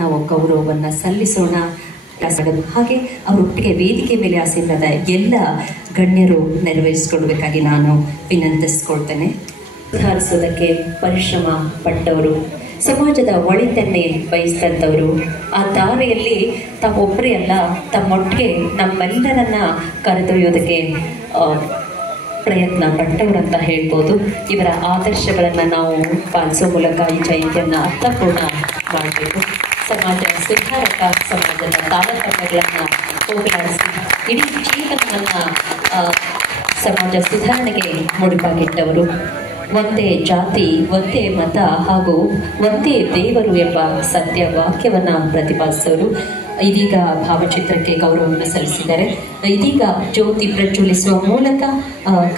ನಾವು ಗೌರವವನ್ನು ಸಲ್ಲಿಸೋಣ. ಹಾಗೆ ಅವರೊಟ್ಟಿಗೆ ವೇದಿಕೆ ಮೇಲೆ ಆಸೀನರಾದ ಎಲ್ಲ ಗಣ್ಯರು ನೆರವೇರಿಸಿಕೊಡ್ಬೇಕಾಗಿ ನಾನು ವಿನಂತಿಸ್ಕೊಳ್ತೇನೆ. ಸುಧಾರಿಸೋದಕ್ಕೆ ಪರಿಶ್ರಮ ಪಟ್ಟವರು, ಸಮಾಜದ ಒಳಿತನ್ನೇ ಬಯಸಿದಂಥವರು, ಆ ದಾರಿಯಲ್ಲಿ ತಾವೊಬ್ಬರೇ ಅಲ್ಲ ತಮ್ಮೊಟ್ಟಿಗೆ ನಮ್ಮೆಲ್ಲರನ್ನ ಕರೆದೊಯ್ಯೋದಕ್ಕೆ ಪ್ರಯತ್ನ ಪಟ್ಟವರಂತ ಹೇಳ್ಬೋದು. ಇವರ ಆದರ್ಶಗಳನ್ನು ನಾವು ಪಾಲಿಸೋ ಮೂಲಕ ಈ ಜಯಂತಿಯನ್ನು ಅರ್ಥಪೂರ್ಣ ಮಾಡಬೇಕು. ಸಮಾಜ ಸುಧಾರಕ, ಸಮಾಜದ ತಾರತಮ್ಯಗಳನ್ನು ಹೋಗಲಾಡಿಸಿ ಇಡೀ ಜೀವನವನ್ನು ಸಮಾಜ ಸುಧಾರಣೆಗೆ ಮುಡಿಪಾಗಿಟ್ಟವರು. ಒಂದೇ ಜಾತಿ, ಒಂದೇ ಮತ ಹಾಗೂ ಒಂದೇ ದೇವರು ಎಂಬ ಸತ್ಯ ವಾಕ್ಯವನ್ನು ಪ್ರತಿಪಾದಿಸೋರು. ಇದೀಗ ಭಾವಚಿತ್ರಕ್ಕೆ ಗೌರವವನ್ನು ಸಲ್ಲಿಸಿದ್ದಾರೆ. ಇದೀಗ ಜ್ಯೋತಿ ಪ್ರಜ್ವಲಿಸುವ ಮೂಲಕ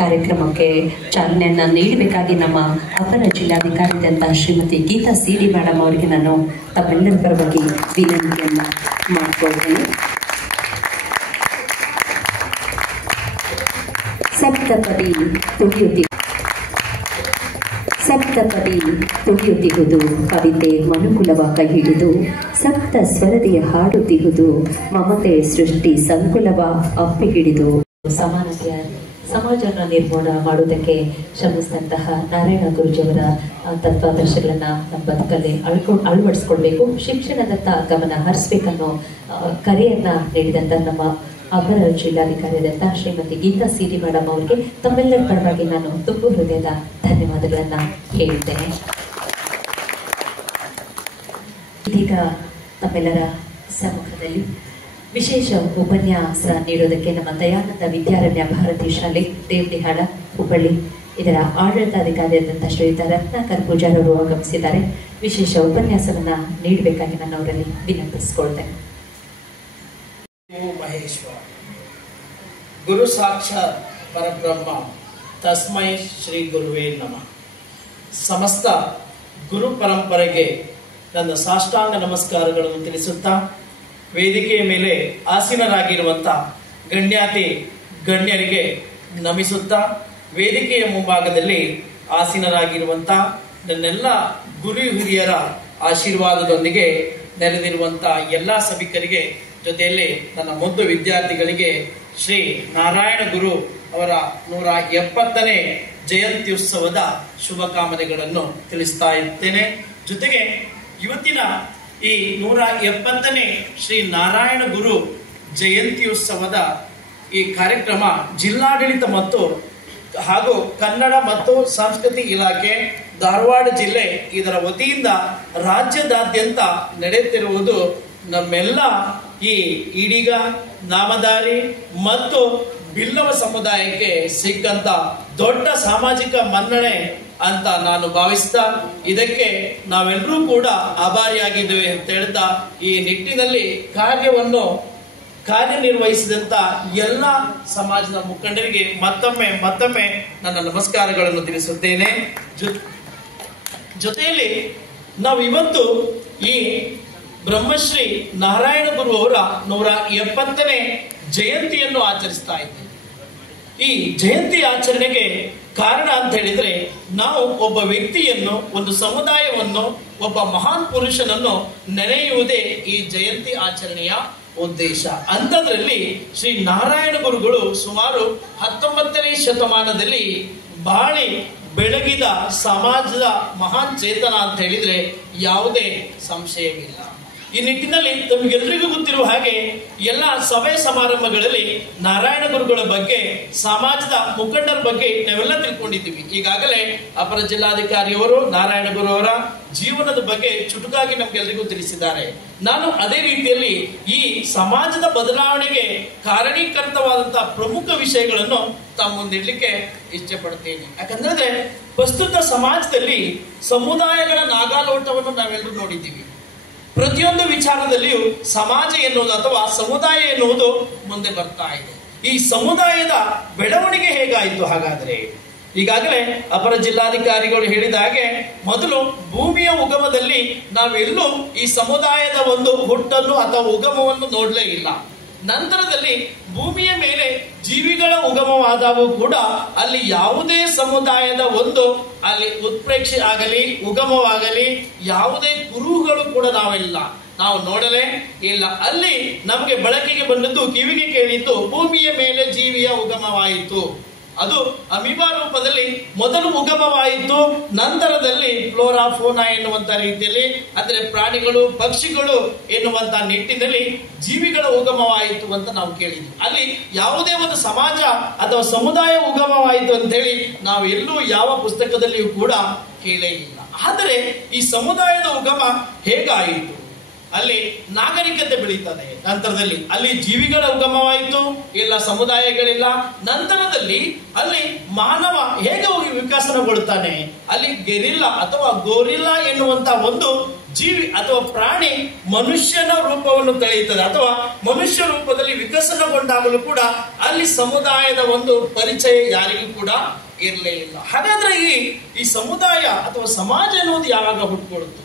ಕಾರ್ಯಕ್ರಮಕ್ಕೆ ಚಾಲನೆಯನ್ನು ನೀಡಬೇಕಾಗಿ ನಮ್ಮ ಅಪರ ಜಿಲ್ಲಾಧಿಕಾರಿಯಾದಂಥ ಶ್ರೀಮತಿ ಗೀತಾ ಸಿಡಿ ಮೇಡಮ್ ಅವರಿಗೆ ನಾನು ತಮ್ಮೆಲ್ಲರ ಪರವಾಗಿ ವಿನಂತಿಯನ್ನು ಮಾಡಿಕೊಳ್ತೇನೆ. ಸಪ್ತಪದಿ ತುಡಿಯುತ್ತಿಹುದು ಕವಿತೆ ಮನುಕುಲವ ಕೈ ಹಿಡಿದು, ಸಪ್ತ ಸ್ವರದಿಯ ಹಾಡುತ್ತಿಹುದು ಮಮತೆ ಸೃಷ್ಟಿ ಸಂಕುಲವ ಅಪ್ಪಿ ಹಿಡಿದು. ಸಮಾನತೆಯ ಸಮಾಜವನ್ನು ನಿರ್ಮಾಣ ಮಾಡುವುದಕ್ಕೆ ಶ್ರಮಿಸಿದಂತಹ ನಾರಾಯಣ ಗುರುಜಿಯವರ ತತ್ವಾದರ್ಶಗಳನ್ನ ನಮ್ಮ ಬದುಕಲ್ಲಿ ಅಳವಡಿಸ್ಕೊಳ್ಬೇಕು, ಶಿಕ್ಷಣದತ್ತ ಗಮನ ಹರಿಸ್ಬೇಕನ್ನೋ ಕರೆಯನ್ನ ನೀಡಿದಂಥ ನಮ್ಮ ಅಪರ ಜಿಲ್ಲಾಧಿಕಾರಿಯಾದಂಥ ಶ್ರೀಮತಿ ಗೀತಾ ಸಿಡಿ ಮೇಡಮ್ ಅವರಿಗೆ ತಮ್ಮೆಲ್ಲರ ಪರವಾಗಿ ನಾನು ತುಂಬು ಹೃದಯದ ಧನ್ಯವಾದಗಳನ್ನ ಹೇಳುತ್ತೇನೆ. ಇದೀಗ ತಮ್ಮೆಲ್ಲರ ಸಮ್ಮುಖದಲ್ಲಿ ವಿಶೇಷ ಉಪನ್ಯಾಸ ನೀಡೋದಕ್ಕೆ ನಮ್ಮ ದಯಾನಂದ ವಿದ್ಯಾರಣ್ಯ ಭಾರತಿ ಶಾಲೆ ದೇವಡಿಹಾಳ ಹುಬ್ಬಳ್ಳಿ ಇದರ ಆಡಳಿತಾಧಿಕಾರಿಯಾದಂಥ ಶ್ರೀಯುತ ರತ್ನಾಕರ್ ಪೂಜಾರ್ ಅವರು ಆಗಮಿಸಿದ್ದಾರೆ. ವಿಶೇಷ ಉಪನ್ಯಾಸವನ್ನ ನೀಡಬೇಕಾಗಿ ನಾನು ಅವರಲ್ಲಿ ವಿನಂತಿಸಿಕೊಳ್ತೇನೆ. ಮಹೇಶ್ವರ ಗುರು ಸಾಕ್ಷಾತ್ ಪರಬ್ರಹ್ಮ ತಸ್ಮೈ ಶ್ರೀ ಗುರುವೇ ನಮಃ. ಸಮಸ್ತ ಗುರು ಪರಂಪರೆಗೆ ನನ್ನ ಸಾಷ್ಟಾಂಗ ನಮಸ್ಕಾರಗಳನ್ನು ತಿಳಿಸುತ್ತಾ, ವೇದಿಕೆಯ ಮೇಲೆ ಆಸೀನರಾಗಿರುವಂಥ ಗಣ್ಯಾತಿ ಗಣ್ಯರಿಗೆ ನಮಿಸುತ್ತಾ, ವೇದಿಕೆಯ ಮುಂಭಾಗದಲ್ಲಿ ಆಸೀನರಾಗಿರುವಂಥ ನನ್ನೆಲ್ಲ ಗುರು ಹಿರಿಯರ ಆಶೀರ್ವಾದದೊಂದಿಗೆ ನೆರೆದಿರುವಂಥ ಎಲ್ಲ ಸಭಿಕರಿಗೆ, ಜೊತೆಯಲ್ಲಿ ನನ್ನ ಮುದ್ದು ವಿದ್ಯಾರ್ಥಿಗಳಿಗೆ ಶ್ರೀ ನಾರಾಯಣ ಗುರು ಅವರ 170ನೇ ಜಯಂತ್ಯುತ್ಸವದ ಶುಭಕಾಮನೆಗಳನ್ನು ತಿಳಿಸ್ತಾ ಇರ್ತೇನೆ. ಜೊತೆಗೆ ಇವತ್ತಿನ ಈ 170ನೇ ಶ್ರೀ ನಾರಾಯಣ ಗುರು ಜಯಂತ್ಯುತ್ಸವದ ಈ ಕಾರ್ಯಕ್ರಮ ಜಿಲ್ಲಾಡಳಿತ ಹಾಗೂ ಕನ್ನಡ ಮತ್ತು ಸಂಸ್ಕೃತಿ ಇಲಾಖೆ ಧಾರವಾಡ ಜಿಲ್ಲೆ ಇದರ ವತಿಯಿಂದ ರಾಜ್ಯದಾದ್ಯಂತ ನಡೆಯುತ್ತಿರುವುದು ನಮ್ಮೆಲ್ಲ ಈ ಈಡಿಗ, ನಾಮಧಾರಿ ಮತ್ತು ಬಿಲ್ಲವ ಸಮುದಾಯಕ್ಕೆ ಸಿಕ್ಕಂತ ದೊಡ್ಡ ಸಾಮಾಜಿಕ ಮನ್ನಣೆ ಅಂತ ನಾನು ಭಾವಿಸ್ತಾ, ಇದಕ್ಕೆ ನಾವೆಲ್ಲರೂ ಕೂಡ ಆಭಾರಿಯಾಗಿದ್ದೇವೆ ಅಂತ ಹೇಳ್ತಾ, ಈ ನಿಟ್ಟಿನಲ್ಲಿ ಕಾರ್ಯನಿರ್ವಹಿಸಿದಂತ ಎಲ್ಲ ಸಮಾಜದ ಮುಖಂಡರಿಗೆ ಮತ್ತೊಮ್ಮೆ ನನ್ನ ನಮಸ್ಕಾರಗಳನ್ನು ತಿಳಿಸುತ್ತೇನೆ. ಜೊತೆಯಲ್ಲಿ ನಾವು ಇವತ್ತು ಈ ಬ್ರಹ್ಮಶ್ರೀ ನಾರಾಯಣ ಗುರು ಅವರ 170ನೇ ಜಯಂತಿಯನ್ನು ಆಚರಿಸ್ತಾ ಇದ್ದೇವೆ. ಈ ಜಯಂತಿ ಆಚರಣೆಗೆ ಕಾರಣ ಅಂತ ಹೇಳಿದ್ರೆ, ನಾವು ಒಬ್ಬ ವ್ಯಕ್ತಿಯನ್ನು, ಒಂದು ಸಮುದಾಯವನ್ನು, ಒಬ್ಬ ಮಹಾನ್ ಪುರುಷನನ್ನು ನೆನೆಯುವುದೇ ಈ ಜಯಂತಿ ಆಚರಣೆಯ ಉದ್ದೇಶ. ಅಂಥದ್ರಲ್ಲಿ ಶ್ರೀ ನಾರಾಯಣ ಗುರುಗಳು ಸುಮಾರು 19ನೇ ಶತಮಾನದಲ್ಲಿ ಬಾಳಿ ಬೆಳಗಿದ ಸಮಾಜದ ಮಹಾನ್ ಚೇತನ ಅಂತ ಹೇಳಿದ್ರೆ ಯಾವುದೇ ಸಂಶಯವಿಲ್ಲ. ಈ ನಿಟ್ಟಿನಲ್ಲಿ ತಮಗೆಲ್ಲರಿಗೂ ಗೊತ್ತಿರುವ ಹಾಗೆ ಎಲ್ಲ ಸಭೆ ಸಮಾರಂಭಗಳಲ್ಲಿ ನಾರಾಯಣ ಗುರುಗಳ ಬಗ್ಗೆ, ಸಮಾಜದ ಮುಖಂಡರ ಬಗ್ಗೆ ನಾವೆಲ್ಲ ತಿಳ್ಕೊಂಡಿದ್ದೀವಿ. ಈಗಾಗಲೇ ಅಪರ ಜಿಲ್ಲಾಧಿಕಾರಿಯವರು ನಾರಾಯಣ ಗುರು ಅವರ ಜೀವನದ ಬಗ್ಗೆ ಚುಟುಕಾಗಿ ನಮ್ಗೆಲ್ಲರಿಗೂ ತಿಳಿಸಿದ್ದಾರೆ. ನಾನು ಅದೇ ರೀತಿಯಲ್ಲಿ ಈ ಸಮಾಜದ ಬದಲಾವಣೆಗೆ ಕಾರಣೀಕೃತವಾದಂತಹ ಪ್ರಮುಖ ವಿಷಯಗಳನ್ನು ತಮ್ಮ ಮುಂದಿಡ್ಲಿಕ್ಕೆ ಇಚ್ಛೆ ಪಡ್ತೇನೆ. ಯಾಕಂದ್ರೆ ಪ್ರಸ್ತುತ ಸಮಾಜದಲ್ಲಿ ಸಮುದಾಯಗಳ ನಾಗಾಲೋಟವನ್ನು ನಾವೆಲ್ಲರೂ ನೋಡಿದ್ದೀವಿ. ಪ್ರತಿಯೊಂದು ವಿಚಾರದಲ್ಲಿಯೂ ಸಮಾಜ ಎನ್ನುವುದು ಅಥವಾ ಸಮುದಾಯ ಎನ್ನುವುದು ಮುಂದೆ ಬರ್ತಾ ಇದೆ. ಈ ಸಮುದಾಯದ ಬೆಳವಣಿಗೆ ಹೇಗಾಯಿತು ಹಾಗಾದ್ರೆ? ಈಗಾಗಲೇ ಅಪರ ಜಿಲ್ಲಾಧಿಕಾರಿಗಳು ಹೇಳಿದ ಹಾಗೆ, ಮೊದಲು ಭೂಮಿಯ ಉಗಮದಲ್ಲಿ ನಾವೆಲ್ಲೂ ಈ ಸಮುದಾಯದ ಒಂದು ಹುಟ್ಟನ್ನು ಅಥವಾ ಉಗಮವನ್ನು ನೋಡಲೇ ಇಲ್ಲ. ನಂತರದಲ್ಲಿ ಭೂಮಿಯ ಮೇಲೆ ಜೀವಿಗಳ ಉಗಮವಾದವು ಕೂಡ ಅಲ್ಲಿ ಯಾವುದೇ ಸಮುದಾಯದ ಒಂದು ಅಲ್ಲಿ ಉತ್ಪ್ರೇಕ್ಷೆ ಆಗಲಿ ಉಗಮವಾಗಲಿ ಯಾವುದೇ ಕುರುಹುಗಳು ಕೂಡ ನಾವು ನೋಡಲೇ ಇಲ್ಲ. ಅಲ್ಲಿ ನಮಗೆ ಬಳಕೆಗೆ ಬಂದದ್ದು, ಕಿವಿಗೆ ಕೇಳಿದ್ದು, ಭೂಮಿಯ ಮೇಲೆ ಜೀವಿಯ ಉಗಮವಾಯಿತು. ಅದು ಅಮೀಬಾ ರೂಪದಲ್ಲಿ ಮೊದಲು ಉಗಮವಾಯಿತು. ನಂತರದಲ್ಲಿ ಫ್ಲೋರಾ ಫೋನಾ ಎನ್ನುವಂತ ರೀತಿಯಲ್ಲಿ, ಅಂದ್ರೆ ಪ್ರಾಣಿಗಳು ಪಕ್ಷಿಗಳು ಎನ್ನುವಂತ ನಿಟ್ಟಿನಲ್ಲಿ ಜೀವಿಗಳ ಉಗಮವಾಯಿತು ಅಂತ ನಾವು ಕೇಳಿದ್ವಿ. ಅಲ್ಲಿ ಯಾವುದೇ ಒಂದು ಸಮಾಜ ಅಥವಾ ಸಮುದಾಯ ಉಗಮವಾಯಿತು ಅಂತ ಹೇಳಿ ನಾವು ಎಲ್ಲೂ ಯಾವ ಪುಸ್ತಕದಲ್ಲಿಯೂ ಕೂಡ ಕೇಳೇ ಇಲ್ಲ. ಆದರೆ ಈ ಸಮುದಾಯದ ಉಗಮ ಹೇಗಾಯಿತು? ಅಲ್ಲಿ ನಾಗರಿಕತೆ ಬೆಳೀತದೆ. ನಂತರದಲ್ಲಿ ಅಲ್ಲಿ ಜೀವಿಗಳ ಉಗಮವಾಯಿತು, ಇಲ್ಲ ಸಮುದಾಯಗಳಿಲ್ಲ. ನಂತರದಲ್ಲಿ ಅಲ್ಲಿ ಮಾನವ ಹೇಗೆ ಹೋಗಿ ವಿಕಸನಗೊಳ್ತಾನೆ? ಅಲ್ಲಿ ಗೆರಿಲ್ಲಾ ಅಥವಾ ಗೋರಿಲ್ಲಾ ಎನ್ನುವಂತ ಒಂದು ಜೀವಿ ಅಥವಾ ಪ್ರಾಣಿ ಮನುಷ್ಯನ ರೂಪವನ್ನು ತಳೆಯುತ್ತದೆ ಅಥವಾ ಮನುಷ್ಯ ರೂಪದಲ್ಲಿ ವಿಕಸನಗೊಂಡಾಗಲೂ ಕೂಡ ಅಲ್ಲಿ ಸಮುದಾಯದ ಒಂದು ಪರಿಚಯ ಯಾರಿಗೂ ಕೂಡ ಇರಲೇ ಇಲ್ಲ. ಹಾಗಾದ್ರೆ ಈ ಸಮುದಾಯ ಅಥವಾ ಸಮಾಜ ಎನ್ನುವುದು ಯಾವಾಗ ಹುಟ್ಟುಕೊಳ್ಳುತ್ತೆ?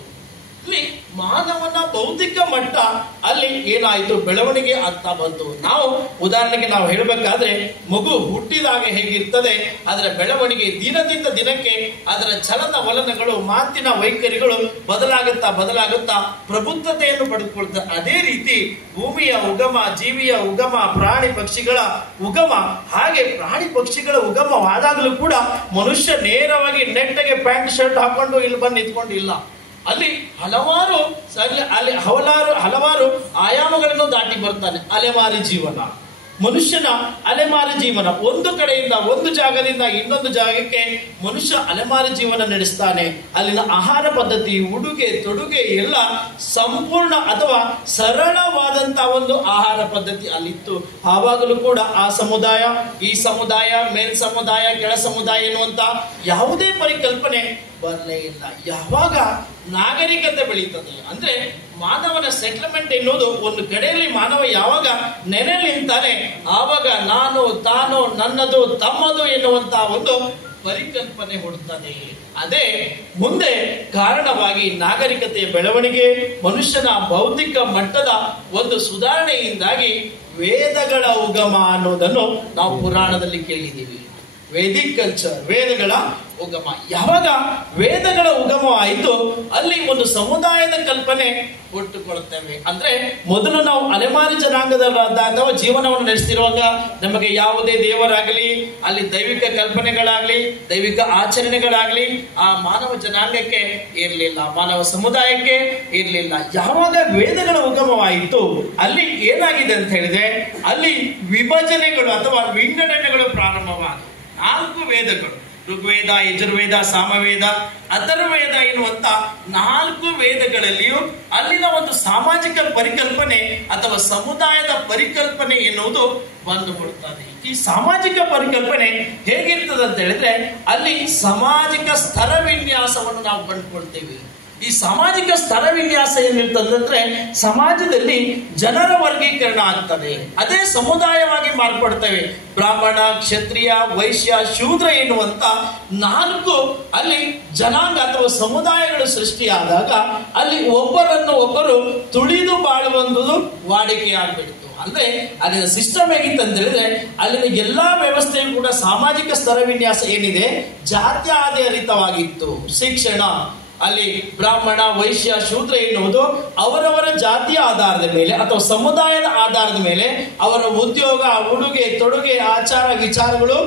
ಇಲ್ಲಿ ಮಾನವನ ಭೌತಿಕ ಮಟ್ಟ ಅಲ್ಲಿ ಏನಾಯಿತು, ಬೆಳವಣಿಗೆ ಆಗ್ತಾ ಬಂತು. ನಾವು ಉದಾಹರಣೆಗೆ ನಾವು ಹೇಳಬೇಕಾದ್ರೆ, ಮಗು ಹುಟ್ಟಿದಾಗ ಹೇಗಿರ್ತದೆ ಅದರ ಬೆಳವಣಿಗೆ ದಿನದಿಂದ ದಿನಕ್ಕೆ ಅದರ ಚಲನ ವಲನಗಳು, ಮಾತಿನ ವೈಖರಿಗಳು ಬದಲಾಗುತ್ತಾ ಪ್ರಬುದ್ಧತೆಯನ್ನು ಪಡೆದುಕೊಳ್ತಾರೆ. ಅದೇ ರೀತಿ ಭೂಮಿಯ ಉಗಮ, ಜೀವಿಯ ಉಗಮ, ಪ್ರಾಣಿ ಪಕ್ಷಿಗಳ ಉಗಮ, ಹಾಗೆ ಪ್ರಾಣಿ ಪಕ್ಷಿಗಳ ಉಗಮವಾದಾಗಲೂ ಕೂಡ ಮನುಷ್ಯ ನೇರವಾಗಿ ನೆಟ್ಟಗೆ ಪ್ಯಾಂಟ್ ಶರ್ಟ್ ಹಾಕೊಂಡು ಇಲ್ಲಿ ಬಂದು ನಿಂತ್ಕೊಂಡಿಲ್ಲ. ಅಲ್ಲಿ ಹಲವಾರು ಆಯಾಮಗಳನ್ನು ದಾಟಿ ಬರ್ತಾನೆ. ಅಲೆಮಾರಿ ಜೀವನ, ಮನುಷ್ಯನ ಅಲೆಮಾರಿ ಜೀವನ. ಒಂದು ಕಡೆಯಿಂದ ಒಂದು ಜಾಗದಿಂದ ಇನ್ನೊಂದು ಜಾಗಕ್ಕೆ ಮನುಷ್ಯ ಅಲೆಮಾರಿ ಜೀವನ ನಡೆಸ್ತಾನೆ. ಅಲ್ಲಿನ ಆಹಾರ ಪದ್ಧತಿ, ಉಡುಗೆ ತೊಡುಗೆ ಎಲ್ಲ ಸಂಪೂರ್ಣ ಅಥವಾ ಸರಳವಾದಂತಹ ಒಂದು ಆಹಾರ ಪದ್ಧತಿ ಅಲ್ಲಿತ್ತು. ಆವಾಗಲೂ ಕೂಡ ಆ ಸಮುದಾಯ, ಈ ಸಮುದಾಯ, ಮೇಲ್ ಸಮುದಾಯ, ಕೆಳ ಸಮುದಾಯ ಎನ್ನುವಂತ ಯಾವುದೇ ಪರಿಕಲ್ಪನೆ ಬರಲೇ ಇಲ್ಲ. ಯಾವಾಗ ನಾಗರಿಕತೆ ಬೆಳೀತದೆ ಅಂದ್ರೆ ಮಾನವನ ಸೆಟ್ಲ್ಮೆಂಟ್ ಎನ್ನುವುದು ಒಂದು ಕಡೆಯಲ್ಲಿ ಮಾನವ ಯಾವಾಗ ನೆಲೆ ನಿಂತಾನೆ ಆವಾಗ ನಾನು, ತಾನು, ನನ್ನದು, ತಮ್ಮದು ಎನ್ನುವಂತ ಒಂದು ಪರಿಕಲ್ಪನೆ ಹುಡುತ್ತದೆ. ಅದೇ ಮುಂದೆ ಕಾರಣವಾಗಿ ನಾಗರಿಕತೆಯ ಬೆಳವಣಿಗೆ, ಮನುಷ್ಯನ ಭೌತಿಕ ಮಟ್ಟದ ಒಂದು ಸುಧಾರಣೆಯಿಂದಾಗಿ ವೇದಗಳ ಉಗಮ ಅನ್ನೋದನ್ನು ನಾವು ಪುರಾಣದಲ್ಲಿ ಕೇಳಿದ್ದೀವಿ. ವೇದಿಕ್ ಕಲ್ಚರ್, ವೇದಗಳ ಉಗಮ. ಯಾವಾಗ ವೇದಗಳ ಉಗಮ ಆಯಿತು ಅಲ್ಲಿ ಒಂದು ಸಮುದಾಯದ ಕಲ್ಪನೆ ಹುಟ್ಟುಕೊಳ್ಳುತ್ತೇವೆ. ಅಂದ್ರೆ ಮೊದಲು ನಾವು ಅಲೆಮಾರಿ ಜನಾಂಗದವರಾದಾಗ ಜೀವನವನ್ನು ನಡೆಸ್ತಿರುವಾಗ ನಮಗೆ ಯಾವುದೇ ದೇವರಾಗಲಿ, ಅಲ್ಲಿ ದೈವಿಕ ಕಲ್ಪನೆಗಳಾಗ್ಲಿ, ದೈವಿಕ ಆಚರಣೆಗಳಾಗ್ಲಿ ಆ ಮಾನವ ಜನಾಂಗಕ್ಕೆ ಇರಲಿಲ್ಲ, ಮಾನವ ಸಮುದಾಯಕ್ಕೆ ಇರಲಿಲ್ಲ. ಯಾವಾಗ ವೇದಗಳ ಉಗಮವಾಯಿತು ಅಲ್ಲಿ ಏನಾಗಿದೆ ಅಂತ ಹೇಳಿದ್ರೆ ಅಲ್ಲಿ ವಿಭಜನೆಗಳು ಅಥವಾ ವಿಂಗಡಣೆಗಳು ಪ್ರಾರಂಭವಾದವು. 4 ವೇದಗಳು, ಋಗ್ವೇದ, ಯಜುರ್ವೇದ, ಸಾಮವೇದ, ಅಥರ್ವವೇದ ಎನ್ನುವಂತ 4 ವೇದಗಳಲ್ಲಿಯೂ ಅಲ್ಲಿನ ಒಂದು ಸಾಮಾಜಿಕ ಪರಿಕಲ್ಪನೆ ಅಥವಾ ಸಮುದಾಯದ ಪರಿಕಲ್ಪನೆ ಎನ್ನುವುದು ಬಂದುಬಿಡುತ್ತದೆ. ಈ ಸಾಮಾಜಿಕ ಪರಿಕಲ್ಪನೆ ಹೇಗಿರ್ತದೆ ಅಂತ ಹೇಳಿದ್ರೆ ಅಲ್ಲಿ ಸಾಮಾಜಿಕ ಸ್ತರ ವಿನ್ಯಾಸವನ್ನು ನಾವು ಕಂಡುಕೊಳ್ತೇವೆ. ಈ ಸಾಮಾಜಿಕ ಸ್ತರ ವಿನ್ಯಾಸ ಏನಿರ್ತದಂದ್ರೆ ಸಮಾಜದಲ್ಲಿ ಜನರ ವರ್ಗೀಕರಣ ಆಗ್ತದೆ, ಅದೇ ಸಮುದಾಯವಾಗಿ ಮಾರ್ಪಡ್ತವೆ. ಬ್ರಾಹ್ಮಣ, ಕ್ಷತ್ರಿಯ, ವೈಶ್ಯ, ಶೂದ್ರ ಎನ್ನುವಂತ 4 ಅಲ್ಲಿ ಜನಾಂಗ ಅಥವಾ ಸಮುದಾಯಗಳು ಸೃಷ್ಟಿಯಾದಾಗ ಅಲ್ಲಿ ಒಬ್ಬರನ್ನು ಒಬ್ಬರು ತುಳಿದು ಬಾಳುವಂಥದ್ದು ವಾಡಿಕೆಯಾಗ್ಬಿಡ್ತು. ಅಂದ್ರೆ ಅಲ್ಲಿನ ಸಿಸ್ಟಮ್ ಹೇಗಿತ್ತು ಅಂತ ಹೇಳಿದ್ರೆ ಅಲ್ಲಿನ ಎಲ್ಲಾ ವ್ಯವಸ್ಥೆಯು ಕೂಡ ಸಾಮಾಜಿಕ ಸ್ತರ ವಿನ್ಯಾಸ ಏನಿದೆ ಜಾತಿ ಆಧಾರಿತವಾಗಿತ್ತು. ಶಿಕ್ಷಣ ಅಲ್ಲಿ ಬ್ರಾಹ್ಮಣ, ವೈಶ್ಯ, ಶೂದ್ರ ಎನ್ನುವುದು ಅವರವರ ಜಾತಿಯ ಆಧಾರದ ಮೇಲೆ ಅಥವಾ ಸಮುದಾಯದ ಆಧಾರದ ಮೇಲೆ ಅವರ ಉದ್ಯೋಗ, ಉಡುಗೆ ತೊಡುಗೆ, ಆಚಾರ ವಿಚಾರಗಳು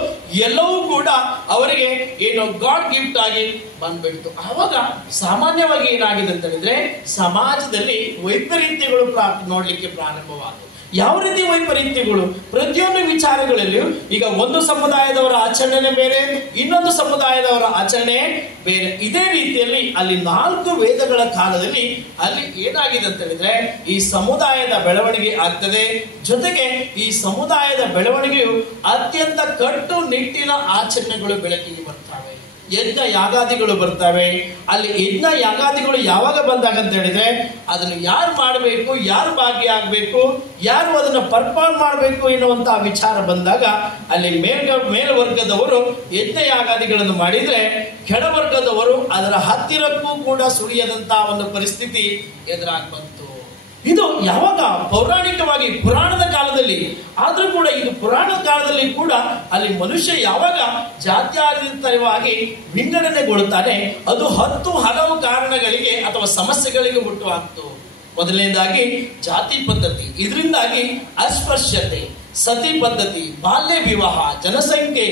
ಎಲ್ಲವೂ ಕೂಡ ಅವರಿಗೆ ಏನು ಗಾಡ್ ಗಿಫ್ಟ್ ಆಗಿ ಬಂದ್ಬಿಡ್ತು. ಆವಾಗ ಸಾಮಾನ್ಯವಾಗಿ ಏನಾಗಿದೆ ಅಂತ ಹೇಳಿದ್ರೆ ಸಮಾಜದಲ್ಲಿ ವೈಪರೀತ್ಯಗಳು ನೋಡ್ಲಿಕ್ಕೆ ಪ್ರಾರಂಭವಾದವು. ಯಾವ ರೀತಿ ವೈಪರೀತ್ಯಗಳು? ಪ್ರತಿಯೊಂದು ವಿಚಾರಗಳಲ್ಲಿಯೂ ಈಗ ಒಂದು ಸಮುದಾಯದವರ ಆಚರಣೆ ಬೇರೆ, ಇನ್ನೊಂದು ಸಮುದಾಯದವರ ಆಚರಣೆ ಬೇರೆ. ಇದೇ ರೀತಿಯಲ್ಲಿ ಅಲ್ಲಿ 4 ವೇದಗಳ ಕಾಲದಲ್ಲಿ ಅಲ್ಲಿ ಏನಾಗಿದೆ ಅಂತ ಹೇಳಿದ್ರೆ ಈ ಸಮುದಾಯದ ಬೆಳವಣಿಗೆ ಆಗ್ತದೆ. ಜೊತೆಗೆ ಈ ಸಮುದಾಯದ ಬೆಳವಣಿಗೆಯು ಅತ್ಯಂತ ಕಟ್ಟುನಿಟ್ಟಿನ ಆಚರಣೆಗಳು ಬೆಳಕಿಗೆ ಬರ್ತವೆ. ಯಜ್ಞ ಯಾಗಾದಿಗಳು ಬರ್ತವೆ. ಅಲ್ಲಿ ಯಜ್ಞ ಯಾಗಾದಿಗಳು ಯಾವಾಗ ಬಂದಾಗ ಅಂತ ಹೇಳಿದ್ರೆ ಅದನ್ನು ಯಾರು ಮಾಡಬೇಕು, ಯಾರು ಭಾಗಿಯಾಗಬೇಕು, ಯಾರು ಅದನ್ನು ಪರ್ಫಾರ್ಮ್ ಮಾಡಬೇಕು ಎನ್ನುವಂತ ವಿಚಾರ ಬಂದಾಗ ಅಲ್ಲಿ ಮೇಲ್ವರ್ಗದವರು ಯಜ್ಞ ಯಾಗಾದಿಗಳನ್ನು ಮಾಡಿದ್ರೆ ಕೆಳವರ್ಗದವರು ಅದರ ಹತ್ತಿರಕ್ಕೂ ಕೂಡ ಸುಳಿಯದಂತಹ ಒಂದು ಪರಿಸ್ಥಿತಿ ಎದುರಾಗಿ ಬಂತು. ಇದು ಯಾವಾಗ ಪೌರಾಣಿಕವಾಗಿ ಪುರಾಣದ ಕಾಲದಲ್ಲಿ, ಆದ್ರೂ ಕೂಡ ಇದು ಪುರಾಣದ ಕಾಲದಲ್ಲಿ ಕೂಡ ಅಲ್ಲಿ ಮನುಷ್ಯ ಯಾವಾಗ ಜಾತ್ಯಾತೀತವಾಗಿ ವಿಂಗಡಣೆಗೊಳ್ಳುತ್ತಾನೆ ಅದು 10 ಹಲವು ಕಾರಣಗಳಿಗೆ ಅಥವಾ ಸಮಸ್ಯೆಗಳಿಗೆ ಹುಟ್ಟುಹಾಕ್ತು. ಮೊದಲನೇದಾಗಿ ಜಾತಿ ಪದ್ಧತಿ, ಇದರಿಂದಾಗಿ ಅಸ್ಪೃಶ್ಯತೆ, ಸತಿ ಪದ್ಧತಿ, ಬಾಲ್ಯ ವಿವಾಹ, ಜನಸಂಖ್ಯೆ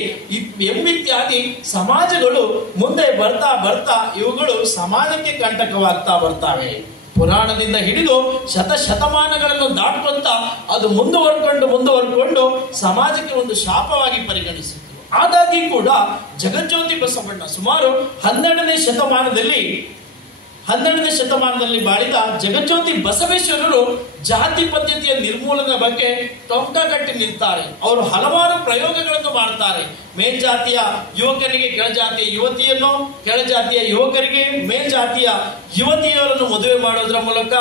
ಎಂಬಿತ್ಯಾದಿ ಸಮಾಜಗಳು ಮುಂದೆ ಬರ್ತಾ ಬರ್ತಾ ಇವುಗಳು ಸಮಾಜಕ್ಕೆ ಕಂಟಕವಾಗ್ತಾ ಬರ್ತವೆ. ಪುರಾಣದಿಂದ ಹಿಡಿದು ಶತಮಾನಗಳನ್ನು ದಾಟ್ಕೊಂತ ಅದು ಮುಂದುವರ್ಕೊಂಡು ಸಮಾಜಕ್ಕೆ ಒಂದು ಶಾಪವಾಗಿ ಪರಿಗಣಿಸಿತು. ಆದಾಗಿ ಕೂಡ ಜಗಜ್ಯೋತಿ ಬಸವಣ್ಣ ಸುಮಾರು 12ನೇ ಶತಮಾನದಲ್ಲಿ ಬಾಳಿದ ಜಗಜ್ಯೋತಿ ಬಸವೇಶ್ವರರು ಜಾತಿ ಪದ್ಧತಿಯ ನಿರ್ಮೂಲನೆ ಬಗ್ಗೆ ಟೊಂಕಗಟ್ಟಿ ನಿಲ್ತಾರೆ. ಅವರು ಹಲವಾರು ಪ್ರಯೋಗಗಳನ್ನು ಮಾಡ್ತಾರೆ. ಮೇಲ್ಜಾತಿಯ ಯುವಕರಿಗೆ ಕೆಳಜಾತಿಯ ಯುವತಿಯನ್ನು, ಕೆಳಜಾತಿಯ ಯುವಕರಿಗೆ ಮೇಲ್ಜಾತಿಯ ಯುವತಿಯರನ್ನು ಮದುವೆ ಮಾಡೋದ್ರ ಮೂಲಕ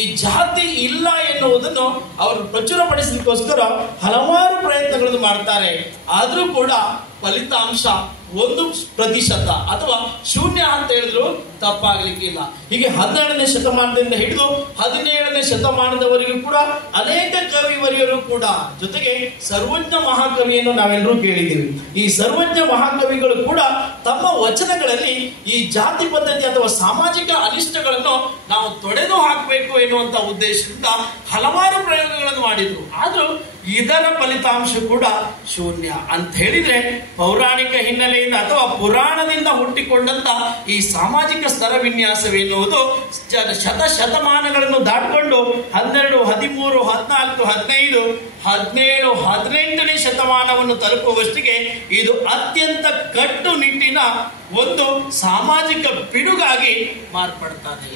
ಈ ಜಾತಿ ಇಲ್ಲ ಎನ್ನುವುದನ್ನು ಅವರು ಪ್ರಚುರಪಡಿಸಲಿಕ್ಕೋಸ್ಕರ ಹಲವಾರು ಪ್ರಯತ್ನಗಳನ್ನು ಮಾಡ್ತಾರೆ. ಆದ್ರೂ ಕೂಡ ಫಲಿತಾಂಶ 1% ಅಥವಾ 0 ಅಂತ ಹೇಳಿದ್ರು ತಪ್ಪಾಗಲಿಕ್ಕಿಲ್ಲ. ಹೀಗೆ 12ನೇ ಶತಮಾನದಿಂದ ಹಿಡಿದು 17ನೇ ಶತಮಾನದವರೆಗೂ ಕೂಡ ಅನೇಕ ಕವಿವರಿಯರು ಕೂಡ, ಜೊತೆಗೆ ಸರ್ವಜ್ಞ ಮಹಾಕವಿಯನ್ನು ನಾವೆಲ್ಲರೂ ಕೇಳಿದ್ದೀವಿ. ಈ ಸರ್ವಜ್ಞ ಮಹಾಕವಿಗಳು ಕೂಡ ತಮ್ಮ ವಚನಗಳಲ್ಲಿ ಈ ಜಾತಿ ಪದ್ಧತಿ ಅಥವಾ ಸಾಮಾಜಿಕ ಅನಿಷ್ಟಗಳನ್ನು ನಾವು ತೊಡೆದು ಹಾಕಬೇಕು ಎನ್ನುವಂತ ಉದ್ದೇಶದಿಂದ ಹಲವಾರು ಪ್ರಯೋಗಗಳನ್ನು ಮಾಡಿದ್ರು. ಆದ್ರೂ ಇದರ ಫಲಿತಾಂಶ ಕೂಡ 0 ಅಂತ ಹೇಳಿದ್ರೆ ಪೌರಾಣಿಕ ಹಿನ್ನೆಲೆಯಿಂದ ಅಥವಾ ಪುರಾಣದಿಂದ ಹುಟ್ಟಿಕೊಂಡಂತ ಈ ಸಾಮಾಜಿಕ ಸ್ತರ ವಿನ್ಯಾಸವೆನ್ನುವುದು ಶತಮಾನಗಳನ್ನು ದಾಟಿಕೊಂಡು 12, 13, 14, 15, 17, 18ನೇ ಶತಮಾನವನ್ನು ತಲುಪುವಷ್ಟಿಗೆ ಇದು ಅತ್ಯಂತ ಕಟ್ಟುನಿಟ್ಟಿನ ಒಂದು ಸಾಮಾಜಿಕ ಪಿಡುಗಾಗಿ ಮಾರ್ಪಡ್ತದೆ.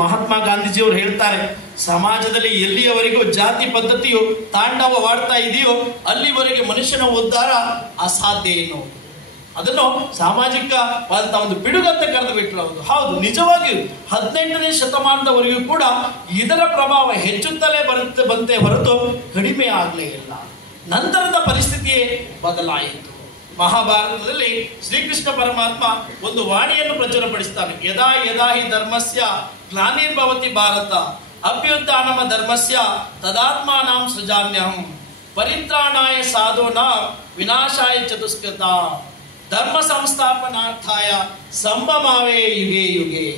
ಮಹಾತ್ಮ ಗಾಂಧೀಜಿಯವರು ಹೇಳ್ತಾರೆ, ಸಮಾಜದಲ್ಲಿ ಎಲ್ಲಿಯವರೆಗೂ ಜಾತಿ ಪದ್ಧತಿಯು ತಾಂಡವವಾಡ್ತಾ ಇದೆಯೋ ಅಲ್ಲಿವರೆಗೆ ಮನುಷ್ಯನ ಉದ್ಧಾರ ಅಸಾಧ್ಯ ಎನ್ನುವುದು. ಅದನ್ನು ಸಾಮಾಜಿಕವಾದಂತಹ ಒಂದು ಪಿಡುಗಂತ ಕರೆದು ಬಿಟ್ಟರು. ಹೌದು, ನಿಜವಾಗಿಯೂ 18ನೇ ಶತಮಾನದವರೆಗೂ ಕೂಡ ಇದರ ಪ್ರಭಾವ ಹೆಚ್ಚುತ್ತಲೇ ಬಂತೆ ಹೊರತು ಕಡಿಮೆ ಆಗಲೇ ಇಲ್ಲ. ನಂತರದ ಪರಿಸ್ಥಿತಿಯೇ ಬದಲಾಯಿತು. ಮಹಾಭಾರತದಲ್ಲಿ ಶ್ರೀಕೃಷ್ಣ ಪರಮಾತ್ಮ ಒಂದು ವಾಣಿಯನ್ನು ಪ್ರಚುರಪಡಿಸ್ತಾನೆ. ಯದಾ ಯದಾ ಹಿ ಧರ್ಮಸ್ಯ ಗ್ಲಾನಿರ್ಭವತಿ ಭಾರತ ಅಭ್ಯುತ್ಥಾನಮ ಧರ್ಮಸ್ಯ ತದಾತ್ಮಾನಾಂ ಸೃಜಾಮ್ಯಹಂ ಪರಿತ್ರಾಣಾಯ ಸಾಧೂನಾಂ ವಿನಾಶಾಯ ಚತುಷ್ಕೃತ ಧರ್ಮ ಸಂಸ್ಥಾಪನಾರ್ಥಾಯ ಸಂಭವಾಮೇ ಯುಗೆ ಯುಗೆ.